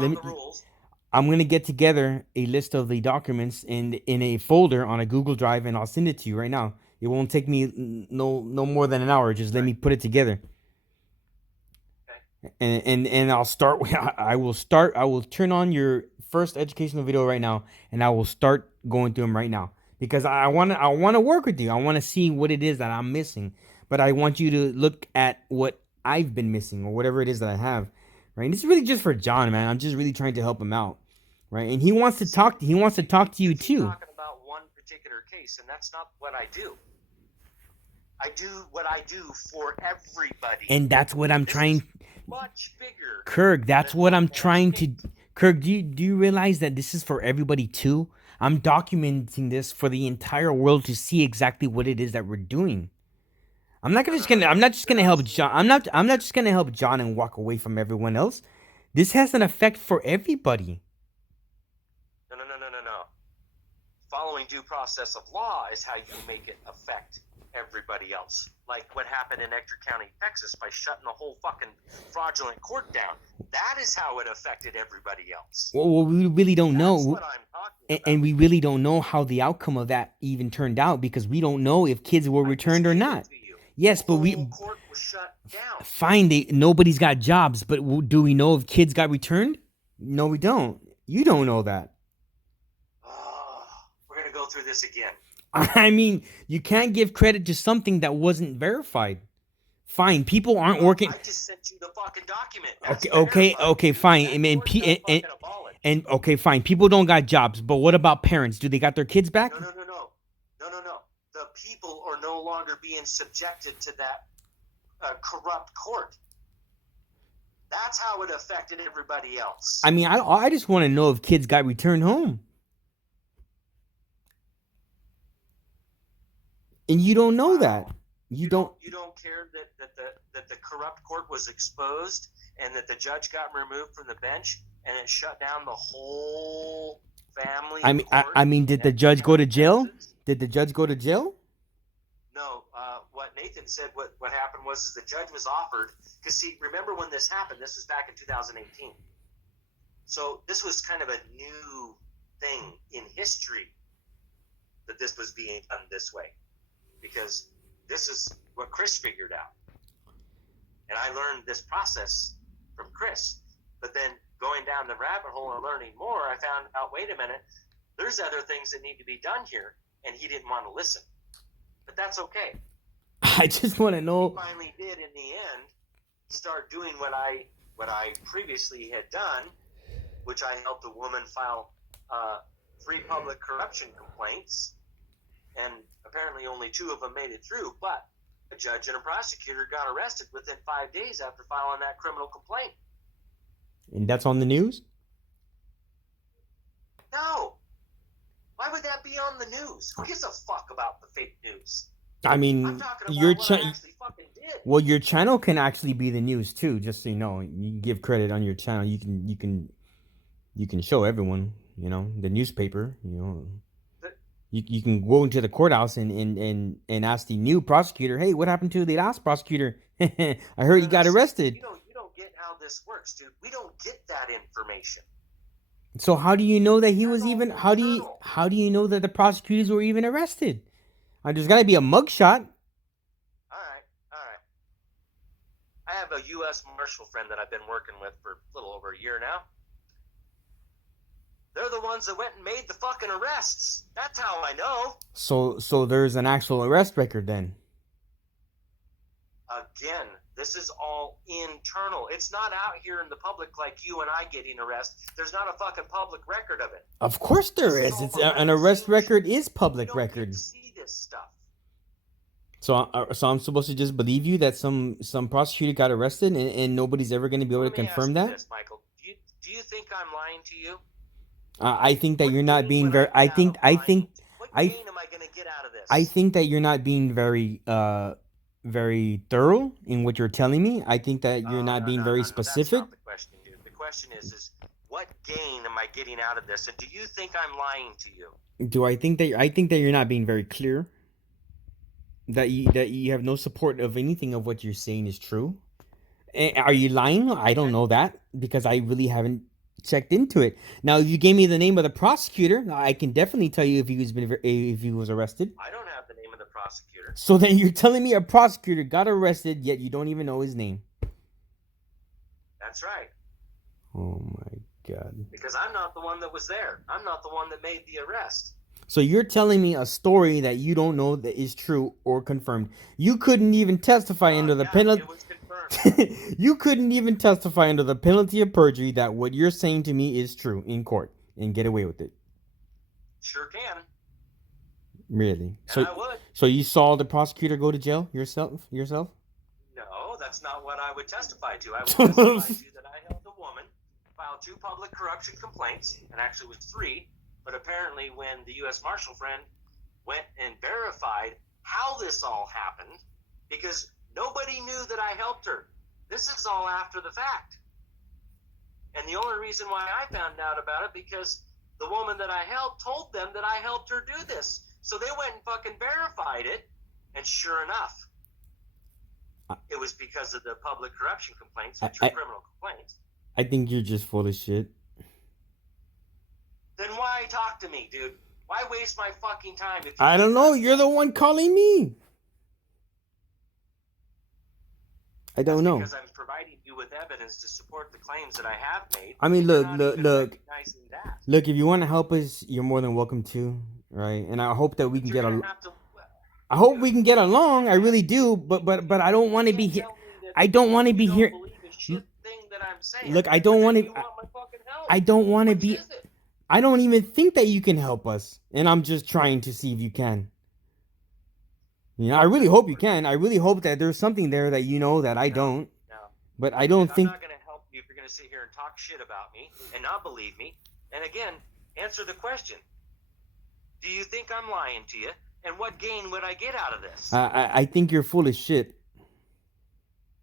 I'm gonna get together a list of the documents in a folder on a Google Drive, and I'll send it to you right now. It won't take me no more than an hour. Just let me put it together. Okay. And I'll start. I will turn on your first educational video right now, and I will start going through them right now, because I want to work with you. I want to see what it is that I'm missing, but I want you to look at what I've been missing or whatever it is that I have. Right? And this is really just for John, man. I'm just really trying to help him out, right? And he wants to talk. He wants to talk to you too. Talking about one particular case, and that's not what I do. I do what I do for everybody. And that's what I'm trying. Much bigger. Kirk, that's what I'm trying to. Kirk, do you realize that this is for everybody too? I'm documenting this for the entire world to see exactly what it is that we're doing. I'm not just gonna help John. I'm not just gonna help John and walk away from everyone else. This has an effect for everybody. No. Following due process of law is how you make it affect everybody else. Like what happened in Ector County, Texas, by shutting the whole fucking fraudulent court down. That is how it affected everybody else. Well, we really don't know. That's what I'm talking about. And we really don't know how the outcome of that even turned out, because we don't know if kids were returned or not. Yes, but the whole court was shut down. Fine, nobody's got jobs, but do we know if kids got returned? No, we don't. You don't know that. We're going to go through this again. I mean, you can't give credit to something that wasn't verified. Fine, people aren't working. I just sent you the fucking document. Okay, fine. And okay, fine. People don't got jobs, but what about parents? Do they got their kids back? No. The people are no longer being subjected to that corrupt court. That's how it affected everybody else. I mean, I just want to know if kids got returned home. And you don't know that. You don't care that the corrupt court was exposed and that the judge got removed from the bench and it shut down the whole family. I mean, did the judge go to jail? Did the judge go to jail? No. What Nathan said, what happened was the judge was offered, because see, remember when this happened? This was back in 2018. So this was kind of a new thing in history that this was being done this way, because this is what Chris figured out. And I learned this process from Chris. But then going down the rabbit hole and learning more, I found out, wait a minute, there's other things that need to be done here. And he didn't want to listen. But that's okay. I just want to know. He finally did, in the end, start doing what I previously had done, which I helped a woman file 3 public corruption complaints and apparently only 2 of them made it through, but a judge and a prosecutor got arrested within 5 days after filing that criminal complaint. And that's on the news? No. Why would that be on the news? Who gives a fuck about the fake news? I mean, I'm talking about what I actually fucking did. Well, your channel can actually be the news too, just so you know. You can give credit on your channel. You can show everyone, the newspaper, You can go into the courthouse and ask the new prosecutor, hey, what happened to the last prosecutor? I heard he got arrested. You don't get how this works, dude. We don't get that information. So how do you know that he was even? How do you know that the prosecutors were even arrested? There's got to be a mugshot. All right. I have a U.S. Marshal friend that I've been working with for a little over a year now. They're the ones that went and made the fucking arrests. That's how I know. So there's an actual arrest record then. Again, this is all internal. It's not out here in the public like you and I getting arrested. There's not a fucking public record of it. Of course there is. It's an arrest record is public record. You don't see this stuff. So I'm supposed to just believe you that some prosecutor got arrested and nobody's ever going to be able to confirm that? This, Michael. Do you think I'm lying to you? I think that you're not being very. I think. What gain am I going to get out of this? I think that you're not being very thorough in what you're telling me. I think that you're not being very specific. That's not the question, dude. The question is what gain am I getting out of this? And do you think I'm lying to you? I think that you're not being very clear. That you have no support of anything of what you're saying is true. Are you lying? I don't know that because I really haven't checked into it. Now, if you gave me the name of the prosecutor, I can definitely tell you if he was arrested. I don't have the name of the prosecutor. So then you're telling me a prosecutor got arrested, yet you don't even know his name. That's right. Oh my God. Because I'm not the one that was there. I'm not the one that made the arrest. So you're telling me a story that you don't know that is true or confirmed. You couldn't even testify under the penalty. It was confirmed. You couldn't even testify under the penalty of perjury that what you're saying to me is true in court and get away with it. Sure can. Really? And I would. So you saw the prosecutor go to jail yourself? No, that's not what I would testify to. I would testify to that I helped a woman file 2 public corruption complaints, and actually it was 3. But apparently when the U.S. Marshal friend went and verified how this all happened, because nobody knew that I helped her. This is all after the fact. And the only reason why I found out about it because the woman that I helped told them that I helped her do this. So they went and fucking verified it, and sure enough, it was because of the public corruption complaints, which were criminal complaints. I think you're just full of shit. Then why talk to me, dude? Why waste my fucking time? I don't know. You're the one calling me. I don't know. Because I'm providing you with evidence to support the claims that I have made. I mean, look. Look, if you want to help us, you're more than welcome to, right? And I hope that we can I hope we can get along. I really do. But I don't want to be here. I don't want to be here. Look, I don't want to. I don't want to be. I don't even think that you can help us, and I'm just trying to see if you can. I really hope you can. I really hope that there's something there that you know that I don't. No. But I don't think. I'm not going to help you if you're going to sit here and talk shit about me and not believe me. And again, answer the question. Do you think I'm lying to you? And what gain would I get out of this? I think you're full of shit.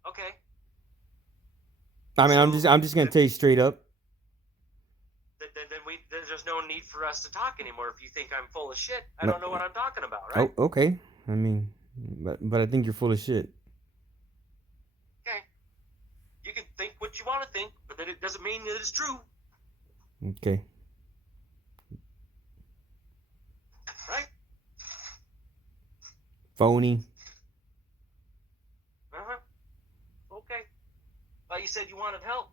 Okay. I mean, I'm just going to tell you straight up. Then there's no need for us to talk anymore. If you think I'm full of shit, I don't know what I'm talking about, right? Oh, okay. I mean, but I think you're full of shit. Okay. You can think what you want to think, but that it doesn't mean that it's true. Okay. Right? Phony. Okay. Well, you said you wanted help.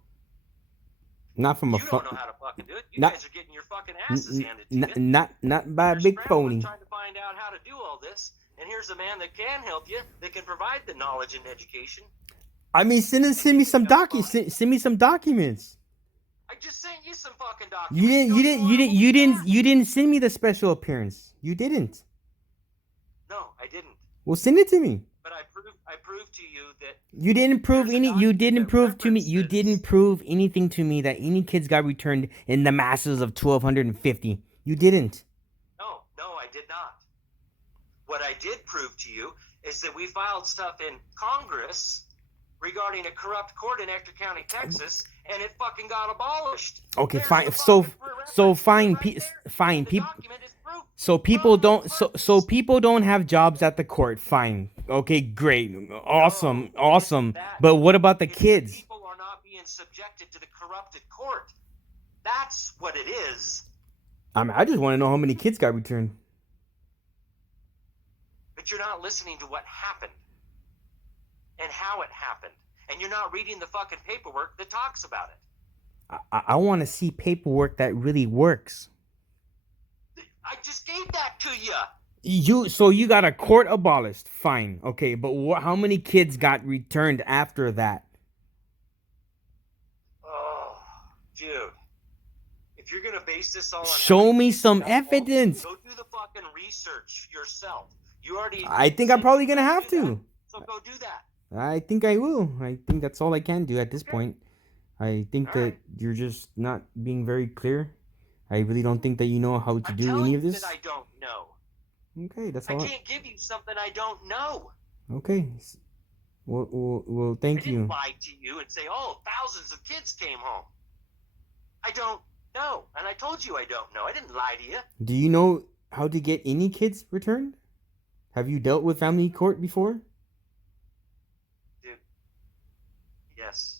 Not from a You don't know how to fucking do it. You guys are getting your fucking asses handed to you. Not by a big phony. Trying to find out how to do all this, and here's a man that can help you, that can provide the knowledge and education. I mean, send me some send me some documents. I just sent you some fucking documents. You didn't send me the special appearance. You didn't. I didn't. Well, send it to me. But I proved to you that You didn't prove there's a any. You document didn't that prove to me. You references. didn't prove anything to me that any kids got returned in the masses of 1,250. You didn't. No, I did not. What I did prove to you is that we filed stuff in Congress regarding a corrupt court in Ector County, Texas, and it fucking got abolished. Okay, There's fine. the So fucking reference fine. right there. Fine. The People. document is proof So people from the don't. So parties. people don't have jobs at the court. Fine. Okay. Great. Awesome. No, Awesome. that But what about the it's kids? that people are not being subjected to the corrupted court. That's what it is. I just want to know how many kids got returned. But you're not listening to what happened and how it happened. And you're not reading the fucking paperwork that talks about it. I want to see paperwork that really works. I just gave that to you. You got a court abolished. Fine. Okay. But how many kids got returned after that? Oh, dude. If you're going to base this all on... Show me some evidence. Go do the fucking research yourself. You already... I think I'm probably going to have to. So go do that. I think I will. I think that's all I can do at this point. I think that you're just not being very clear. I really don't think that you know how to do any of this. I'm telling you that I don't know. Okay, that's all. I can't give you something I don't know. Okay. Well, thank you. I didn't lie to you and say, oh, thousands of kids came home. I don't know. And I told you I don't know. I didn't lie to you. Do you know how to get any kids returned? Have you dealt with family court before? Dude. Yes.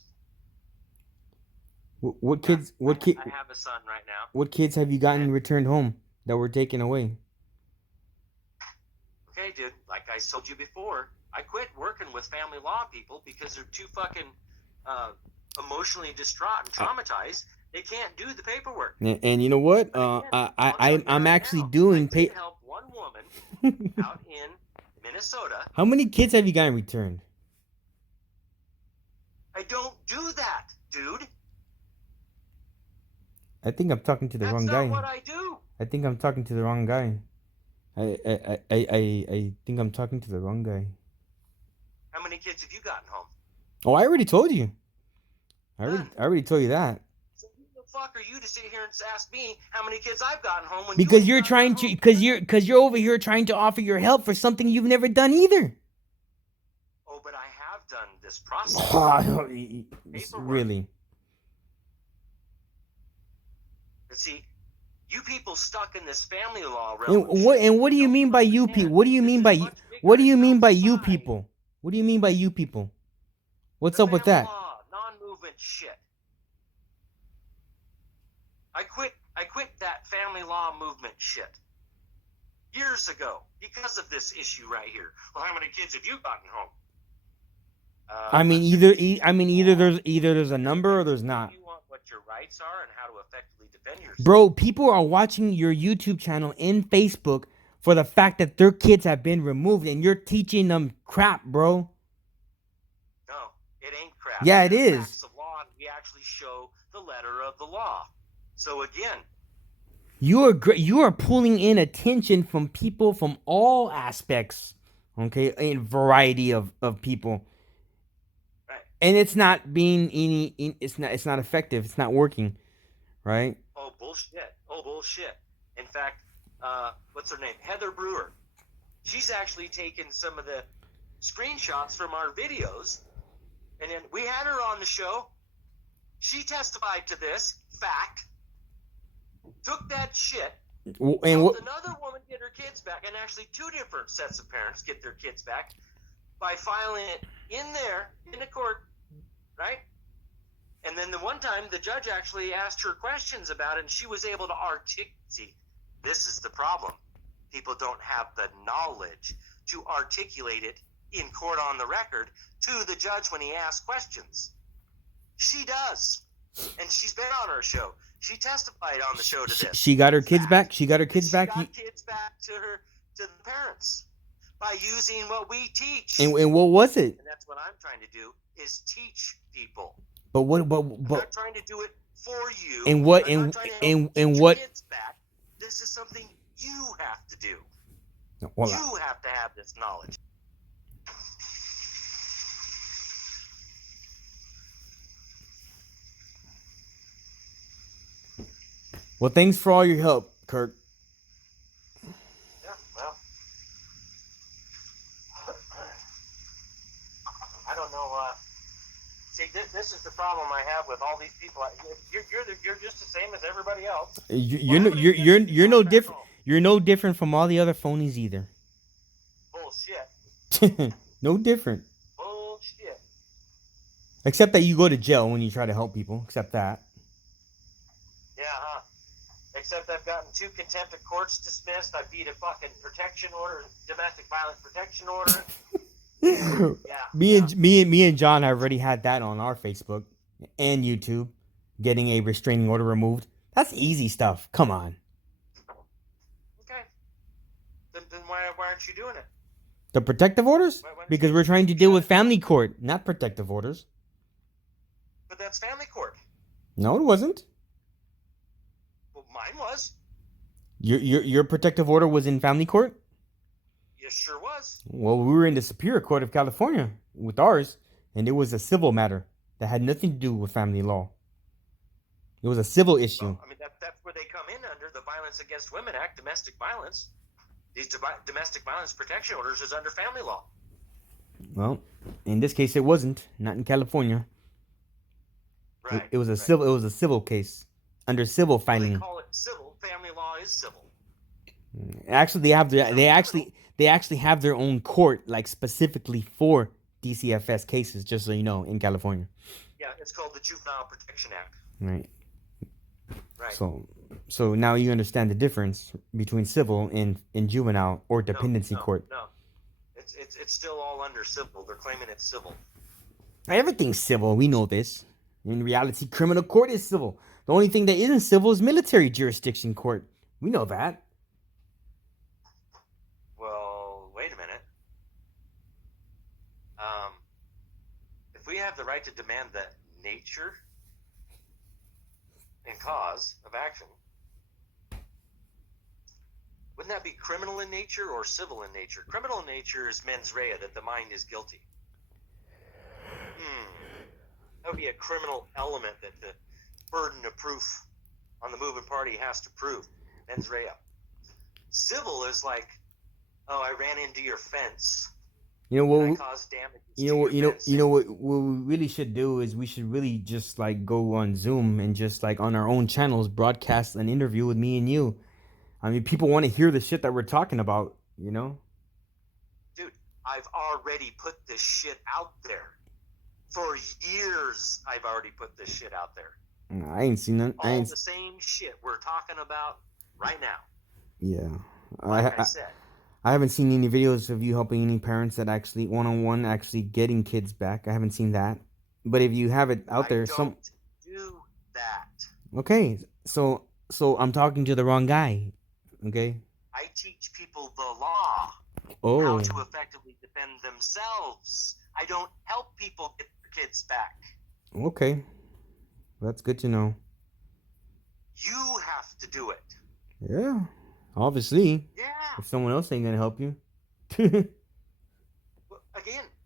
What kids? I have a son right now. What kids have you gotten returned home that were taken away? Okay, dude. Like I told you before, I quit working with family law people because they're too fucking emotionally distraught and traumatized. They can't do the paperwork. And you know what? I'm actually doing I did help one woman out in Minnesota. How many kids have you gotten returned? I don't do that, dude. I think I'm talking to the wrong guy. That's not what I do. I think I'm talking to the wrong guy. I think I'm talking to the wrong guy. How many kids have you gotten home? Oh, I already told you. I already told you that. So who the fuck are you to sit here and ask me how many kids I've gotten home when because you're trying to because you're over here trying to offer your help for something you've never done either. Oh, but I have done this process. Really? But see, you people stuck in this family law realm. And what do you mean by you people? What do you mean by you? What do you mean by you people? What do you mean by you people? What's up with that? Law, non-movement shit. I quit that family law movement shit years ago because of this issue right here. Well, how many kids have you gotten home? Either there's a number or there's not. You want what your rights are and how to effectively defend yourself. Bro, people are watching your YouTube channel and Facebook for the fact that their kids have been removed and you're teaching them crap, bro. No, it ain't crap. Yeah, it is. Facts of law, and we actually show the letter of the law. So again, you are pulling in attention from people from all aspects, okay, a variety of people. right? And it's not it's not effective. It's not working, right? Oh bullshit. In fact, what's her name? Heather Brewer. She's actually taken some of the screenshots from our videos, and then we had her on the show. She testified to this fact. Took that shit. And another woman get her kids back, and actually two different sets of parents get their kids back by filing it in the court, right? And then the one time the judge actually asked her questions about it, and she was able to articulate. See, this is the problem. People don't have the knowledge to articulate it in court on the record to the judge when he asks questions. She does, and she's been on our show. She testified on the show to this. She got her kids back. She got her kids back. She got kids back to the parents by using what we teach. And what was it? And that's what I'm trying to do is teach people. But I'm not trying to do it for you. And what I'm not trying to help get your kids back. This is something you have to do. Well, You have to have this knowledge. well, thanks for all your help, Kirk. Yeah, well, I don't know. See, this is the problem I have with all these people. You're just the same as everybody else. You're no different. You're no different from all the other phonies either. Bullshit. No different. Bullshit. Except that you go to jail when you try to help people. Except that. Yeah, huh? Except I've gotten 2 contempt of courts dismissed. I beat a fucking protection order, domestic violence protection order. Me and John have already had that on our Facebook and YouTube, getting a restraining order removed. That's easy stuff. Come on. Okay. Then why aren't you doing it? The protective orders? Because we're trying to deal with family court, not protective orders. But that's family court. No, it wasn't. Well, mine was. Your protective order was in family court? Yes, sure was. Well, we were in the Superior Court of California with ours, and it was a civil matter that had nothing to do with family law. It was a civil issue. Well, I mean, that's where they come in under the Violence Against Women Act, domestic violence. These domestic violence protection orders is under family law. Well, in this case, it wasn't. Not in California. Right. It was a civil. It was a civil case under civil filing. They call it civil. Family law is civil. Actually, they actually have their own court, like specifically for DCFS cases. Just so you know, in California. Yeah, it's called the Juvenile Protection Act. Right. Right. So now you understand the difference between civil and juvenile or dependency court. No, it's still all under civil. They're claiming it's civil. Everything's civil. We know this. In reality, criminal court is civil. The only thing that isn't civil is military jurisdiction court. We know that. Well, wait a minute. If we have the right to demand the nature and cause of action, wouldn't that be criminal in nature or civil in nature? Criminal in nature is mens rea, that the mind is guilty. That would be a criminal element that the burden of proof on the moving party has to prove. Mens rea. Civil is like, oh, I ran into your fence. You know what? I caused damage. You know what we really should do is we should really just like go on Zoom and just like on our own channels broadcast an interview with me and you. I mean, people want to hear the shit that we're talking about, you know? Dude, I've already put this shit out there. For years, I've already put this shit out there. I ain't seen none. All the same shit we're talking about right now. Yeah. Like I said. I haven't seen any videos of you helping any parents that actually one-on-one actually getting kids back. I haven't seen that. But if you have it out there, don't do that. Okay, so I'm talking to the wrong guy. Okay. I teach people the law. Oh. How to effectively defend themselves. I don't help people get their kids back. Okay. That's good to know. You have to do it. Yeah. Obviously. Yeah. If someone else ain't gonna help you. Again,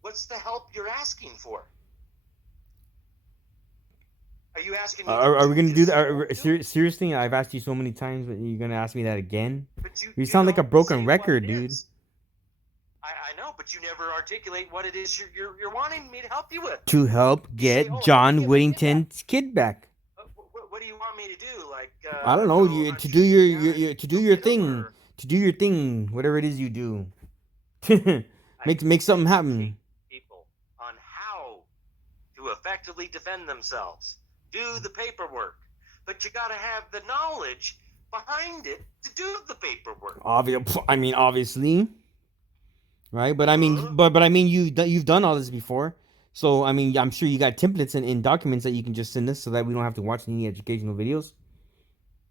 what's the help you're asking for? Are you asking me? Are we gonna do that? Seriously, I've asked you so many times, but you're gonna ask me that again? You sound like a broken record, dude. I know, but you never articulate what it is you're wanting me to help you with. To help get John Whittington's kid back. What do you want me to do? Like I don't know. To do your thing. To do your thing, whatever it is you do. make something happen. People on how to effectively defend themselves. Do the paperwork, but you gotta have the knowledge behind it to do the paperwork. Obviously, right? But I mean, you've done all this before, so I mean, I'm sure you got templates and documents that you can just send us so that we don't have to watch any educational videos,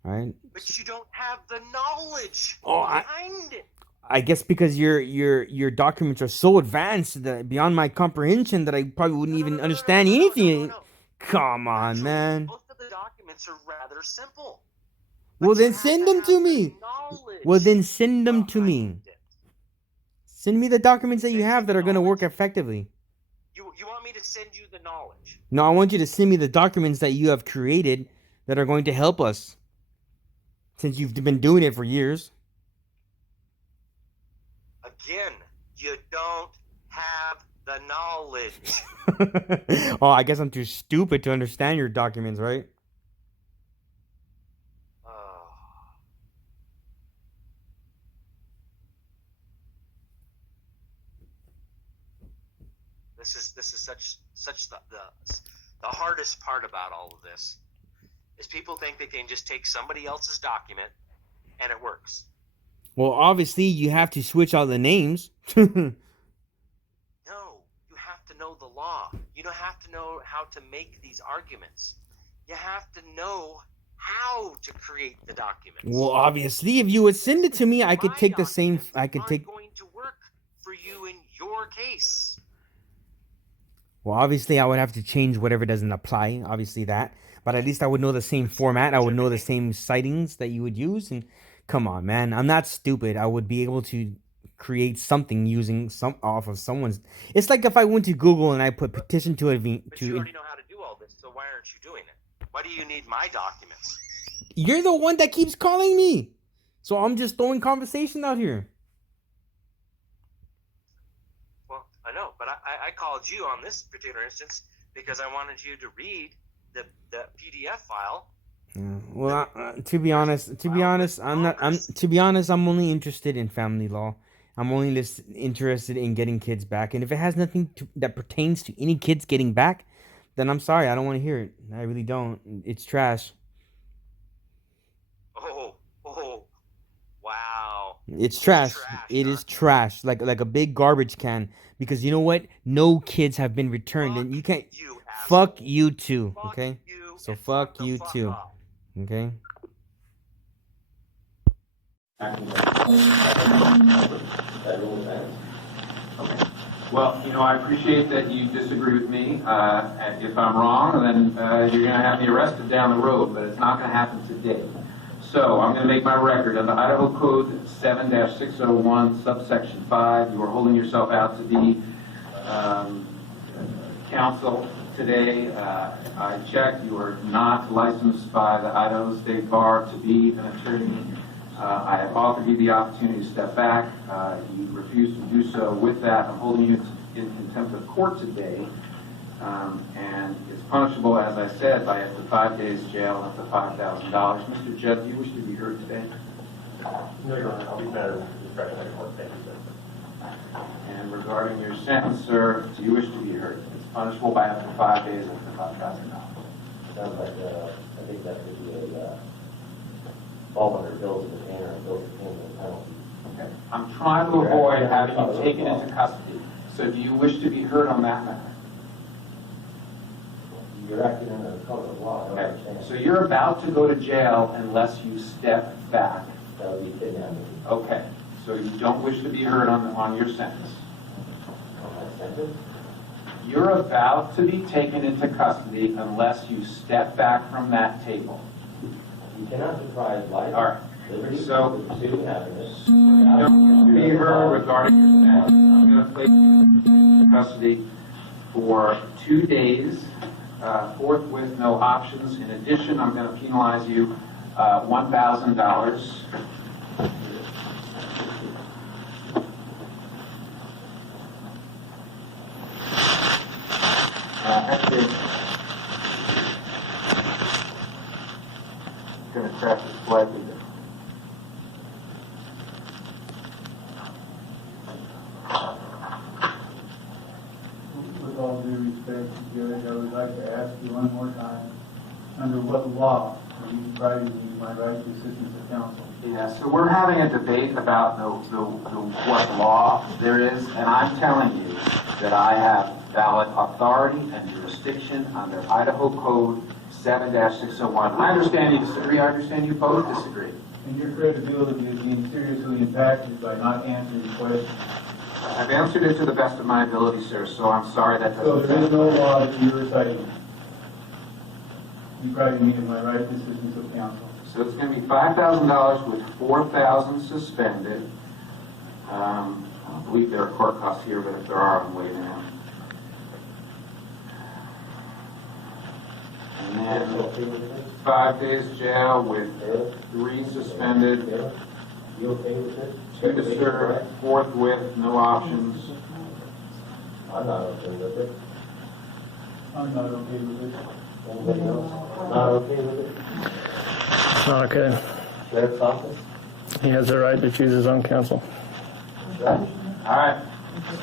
right? But you don't have the knowledge behind it. I guess because your documents are so advanced that beyond my comprehension that I probably wouldn't even understand anything. No. Come on, actually, man. Most of the documents are rather simple. Well, then send them to me. Well, then send them to me. Send me the documents that you Send have you that the are going to work knowledge. effectively. You want me to send you the knowledge? No, I want you to send me the documents that you have created that are going to help us. Since you've been doing it for years. Again, you don't have the knowledge. Oh, I guess I'm too stupid to understand your documents, right? Oh. This is such the hardest part about all of this is people think they can just take somebody else's document and it works. Well, obviously you have to switch out the names. No, you have to know the law. You don't have to know how to make these arguments. You have to know how to create the documents. Well, obviously, if you would send it to me, I could take the same. I could take. Going to work for you in your case. Well, obviously, I would have to change whatever doesn't apply. Obviously, that. But at least I would know the same format. I would know the same citings that you would use. And come on, man, I'm not stupid. I would be able to create something using some off of someone's. It's like if I went to Google and I put petition to a. But you already know how to do all this, so why aren't you doing it? Why do you need my documents? You're the one that keeps calling me. So I'm just throwing conversation out here. Well, I know, but I called you on this particular instance because I wanted you to read the PDF file. Yeah. Well, to be honest, I'm not. To be honest, I'm only interested in family law. I'm only just interested in getting kids back. And if it has nothing that pertains to any kids getting back, then I'm sorry. I don't want to hear it. I really don't. It's trash. Oh, wow. It's trash. It is trash. Like a big garbage can. Because you know what? No kids have been returned, and you can't. Fuck you too. Okay. So fuck you too. Okay. Well, I appreciate that you disagree with me. If I'm wrong, then you're going to have me arrested down the road, but it's not going to happen today. So I'm going to make my record. Under Idaho Code 7-601, subsection 5, you are holding yourself out to be counsel today. I checked. You are not licensed by the Idaho State Bar to be an attorney. I have offered you the opportunity to step back. You refused to do so. With that, I'm holding you in contempt of court today. And it's punishable, as I said, by up to 5 days jail and up to $5,000. Mr. Jett, do you wish to be heard today? No, Your Honor. I'll be better discretion in court. Thank you, sir. And regarding your sentence, sir, do you wish to be heard? It's punishable by up to 5 days and up to $5,000. Sounds like I think that could be a fall under bills of detainer and bills of payment penalty. Okay. I'm trying to avoid having you taken into custody. So do you wish to be heard on that matter? You're acting under the code of law. I don't understand. So you're about to go to jail unless you step back. That would be kidnapping. Okay. So you don't wish to be heard on your sentence. On my sentence? You're about to be taken into custody unless you step back from that table. You cannot deprive life, All right. liberty, So, pursuit, happiness. be heard regarding your sentence. I'm going to place you in custody for 2 days, forthwith, no options. In addition, I'm going to penalize you $1,000. Actually, I'm going to craft it slightly different. With all due respect, Judge, I would like to ask you one more time, under what law are you depriving me of my right to assistance of counsel? Yeah, so we're having a debate about what law there is, and I'm telling you that I have valid authority and jurisdiction under Idaho Code 7-601. I understand you disagree. I understand you both disagree. And your credibility is being seriously impacted by not answering the question. I've answered it to the best of my ability, sir, so I'm sorry that So doesn't there is no law that you're reciting depriving me of my right to assistance of counsel. So it's going to be $5,000 with $4,000 suspended. I don't believe there are court costs here, but if there are, I'm waiving them. And then 5 days jail with 3 suspended, You okay with it? 2 to serve forthwith, no options. I'm not okay with it. I'm not okay with it. Anybody else? Not okay with it? Not okay. Sheriff's office? He has the right to choose his own counsel. All right.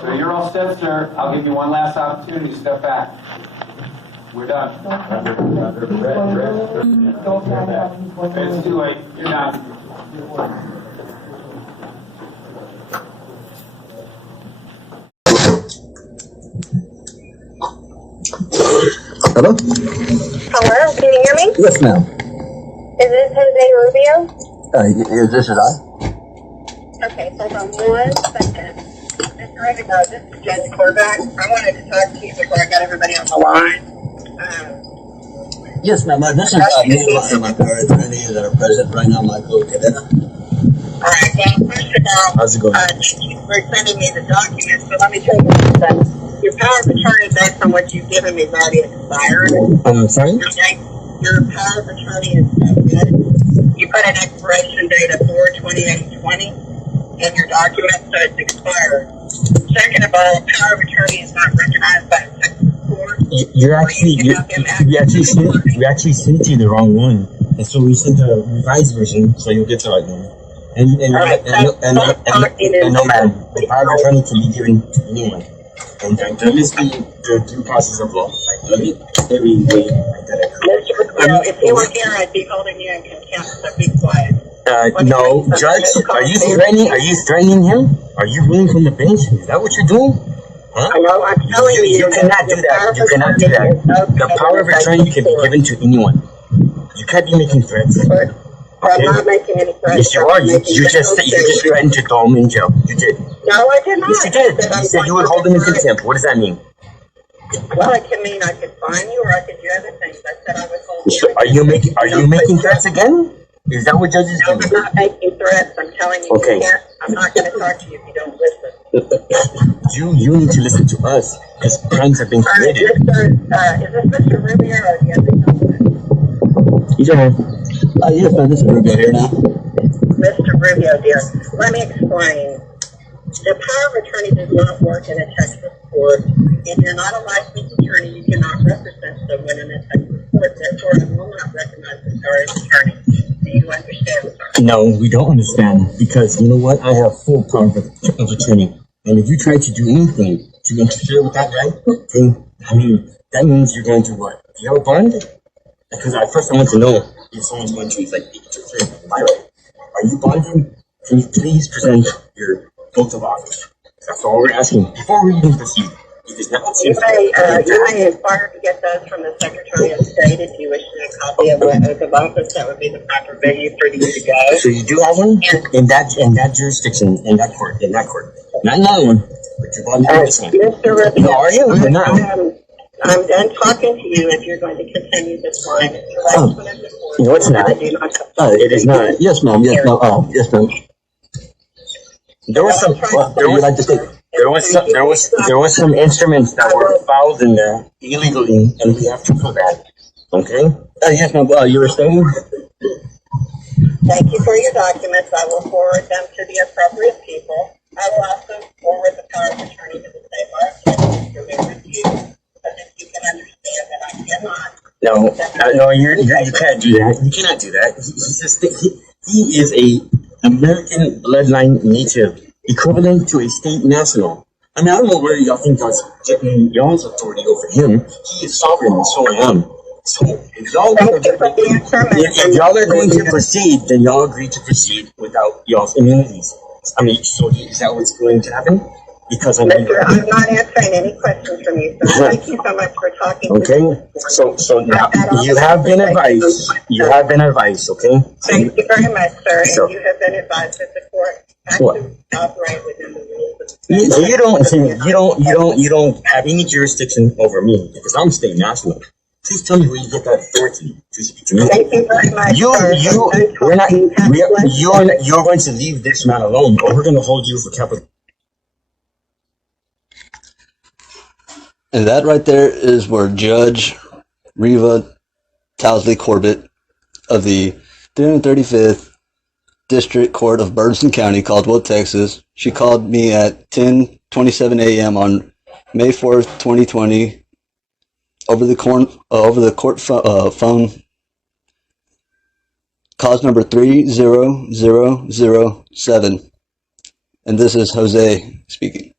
So you're all set, sir. I'll give you one last opportunity to step back. We're done. It's too late. You're done. Hello? Hello, can you hear me? Yes, ma'am. Is this Jose Rubio? This is I. Okay, hold on 1 second. Mr. Rubio, this is Jen Corvac. I wanted to talk to you before I got everybody on the line. Yes, ma'am. This is me and my power attorney that are present right now, Michael Cadena. All right, well, first of all, How's it going? thank you for sending me the documents, but let me tell you something. Your power of attorney, based on what you've given me, is already expired. I'm sorry? Your power of attorney is no good. You put an expiration date of 4/28/20 in your document, so it's expired. Second of all, power of attorney is not recognized by the Texas court. We actually sent you the wrong one. And so we sent a revised version, so you'll get the right one. And no, ma'am, the power of attorney can be given to anyone. And there must be the due process of law. I did it every way I did it. Mr. Rubio, if you were here, I'd be holding you in contempt, so be quiet. No, Judge, are you threatening him? Are you ruling from the bench? Is that what you're doing? Huh? I know, I'm telling you. You cannot do that. You cannot do that. The power of attorney can be given to anyone. You can't be making threats. I'm not making any threats. Yes, you are. You just threatened to throw him in jail. You did. No, I did not. Yes, you did. You said you would hold him in contempt. What does that mean? Well, it can mean I could fine you, or I could do other things. I said I would hold you. Are you making threats again? Is that what judges do? No, I'm not making threats. I'm telling you. Okay. You can't. I'm not going to talk to you if you don't listen. You need to listen to us because crimes have been committed. Is this Mr. Rubio or the other gentleman? He's here. Yes, ma'am. This is Rubio here now. Mr. Rubio, dear, let me explain. The power of attorney does not work in a Texas court. If you're not a licensed attorney, you cannot represent someone in a Texas court. Therefore, I will not recognize the power of attorney. Do you understand, sir? No, we don't understand because you know what? I have full power of attorney. And if you try to do anything to interfere with that right, then, that means you're going to what? Do you have a bond? Because at first I want to know if someone's going to interfere with my right. Are you bonding? Can you please present your oath of office? That's all we're asking before we even proceed. You may inquire to get those from the Secretary of State if you wish a copy of the oath of office. That would be the proper venue for you to go. So you do have one in that jurisdiction, in that court, not another one. But you're bonding this one. Mr. Rubio, No, are you? You're not. I'm done talking to you if you're going to continue this line. No, it's not. It is not. Yes, ma'am. Yes, ma'am. Oh, yes, ma'am. There was some instruments that were filed in there illegally, and we have to prove that. Okay? Yes, ma'am. You were saying? Thank you for your documents. I will forward them to the appropriate people. I will also forward the power of attorney to the state bar of Texas for their review. But if you can understand that I cannot. No, you can't do that. You cannot do that. He is a American bloodline native, equivalent to a state national. I don't know where y'all think y'all's getting y'all's authority over him. He is sovereign, and so I am. So if y'all are going to proceed, then y'all agree to proceed without y'all's immunities. So is that what's going to happen? Because I'm not answering any questions from you, so thank you so much for talking to me. So now you have been advised. You have been advised, okay? Thank you very much, sir. And you have been advised that the court actually operate within the rules of you don't have any jurisdiction over me because I'm state national. Please tell me where you get that authority to speak to me. Thank you very much. You're going to leave this man alone, or we're going to hold you for capital. And that right there is where Judge Reva Towsley Corbett of the 335th District Court of Burleson County, Caldwell, Texas. She called me at 10:27 a.m. on May 4th, 2020, over the court phone, cause number 30007. And this is Jose speaking.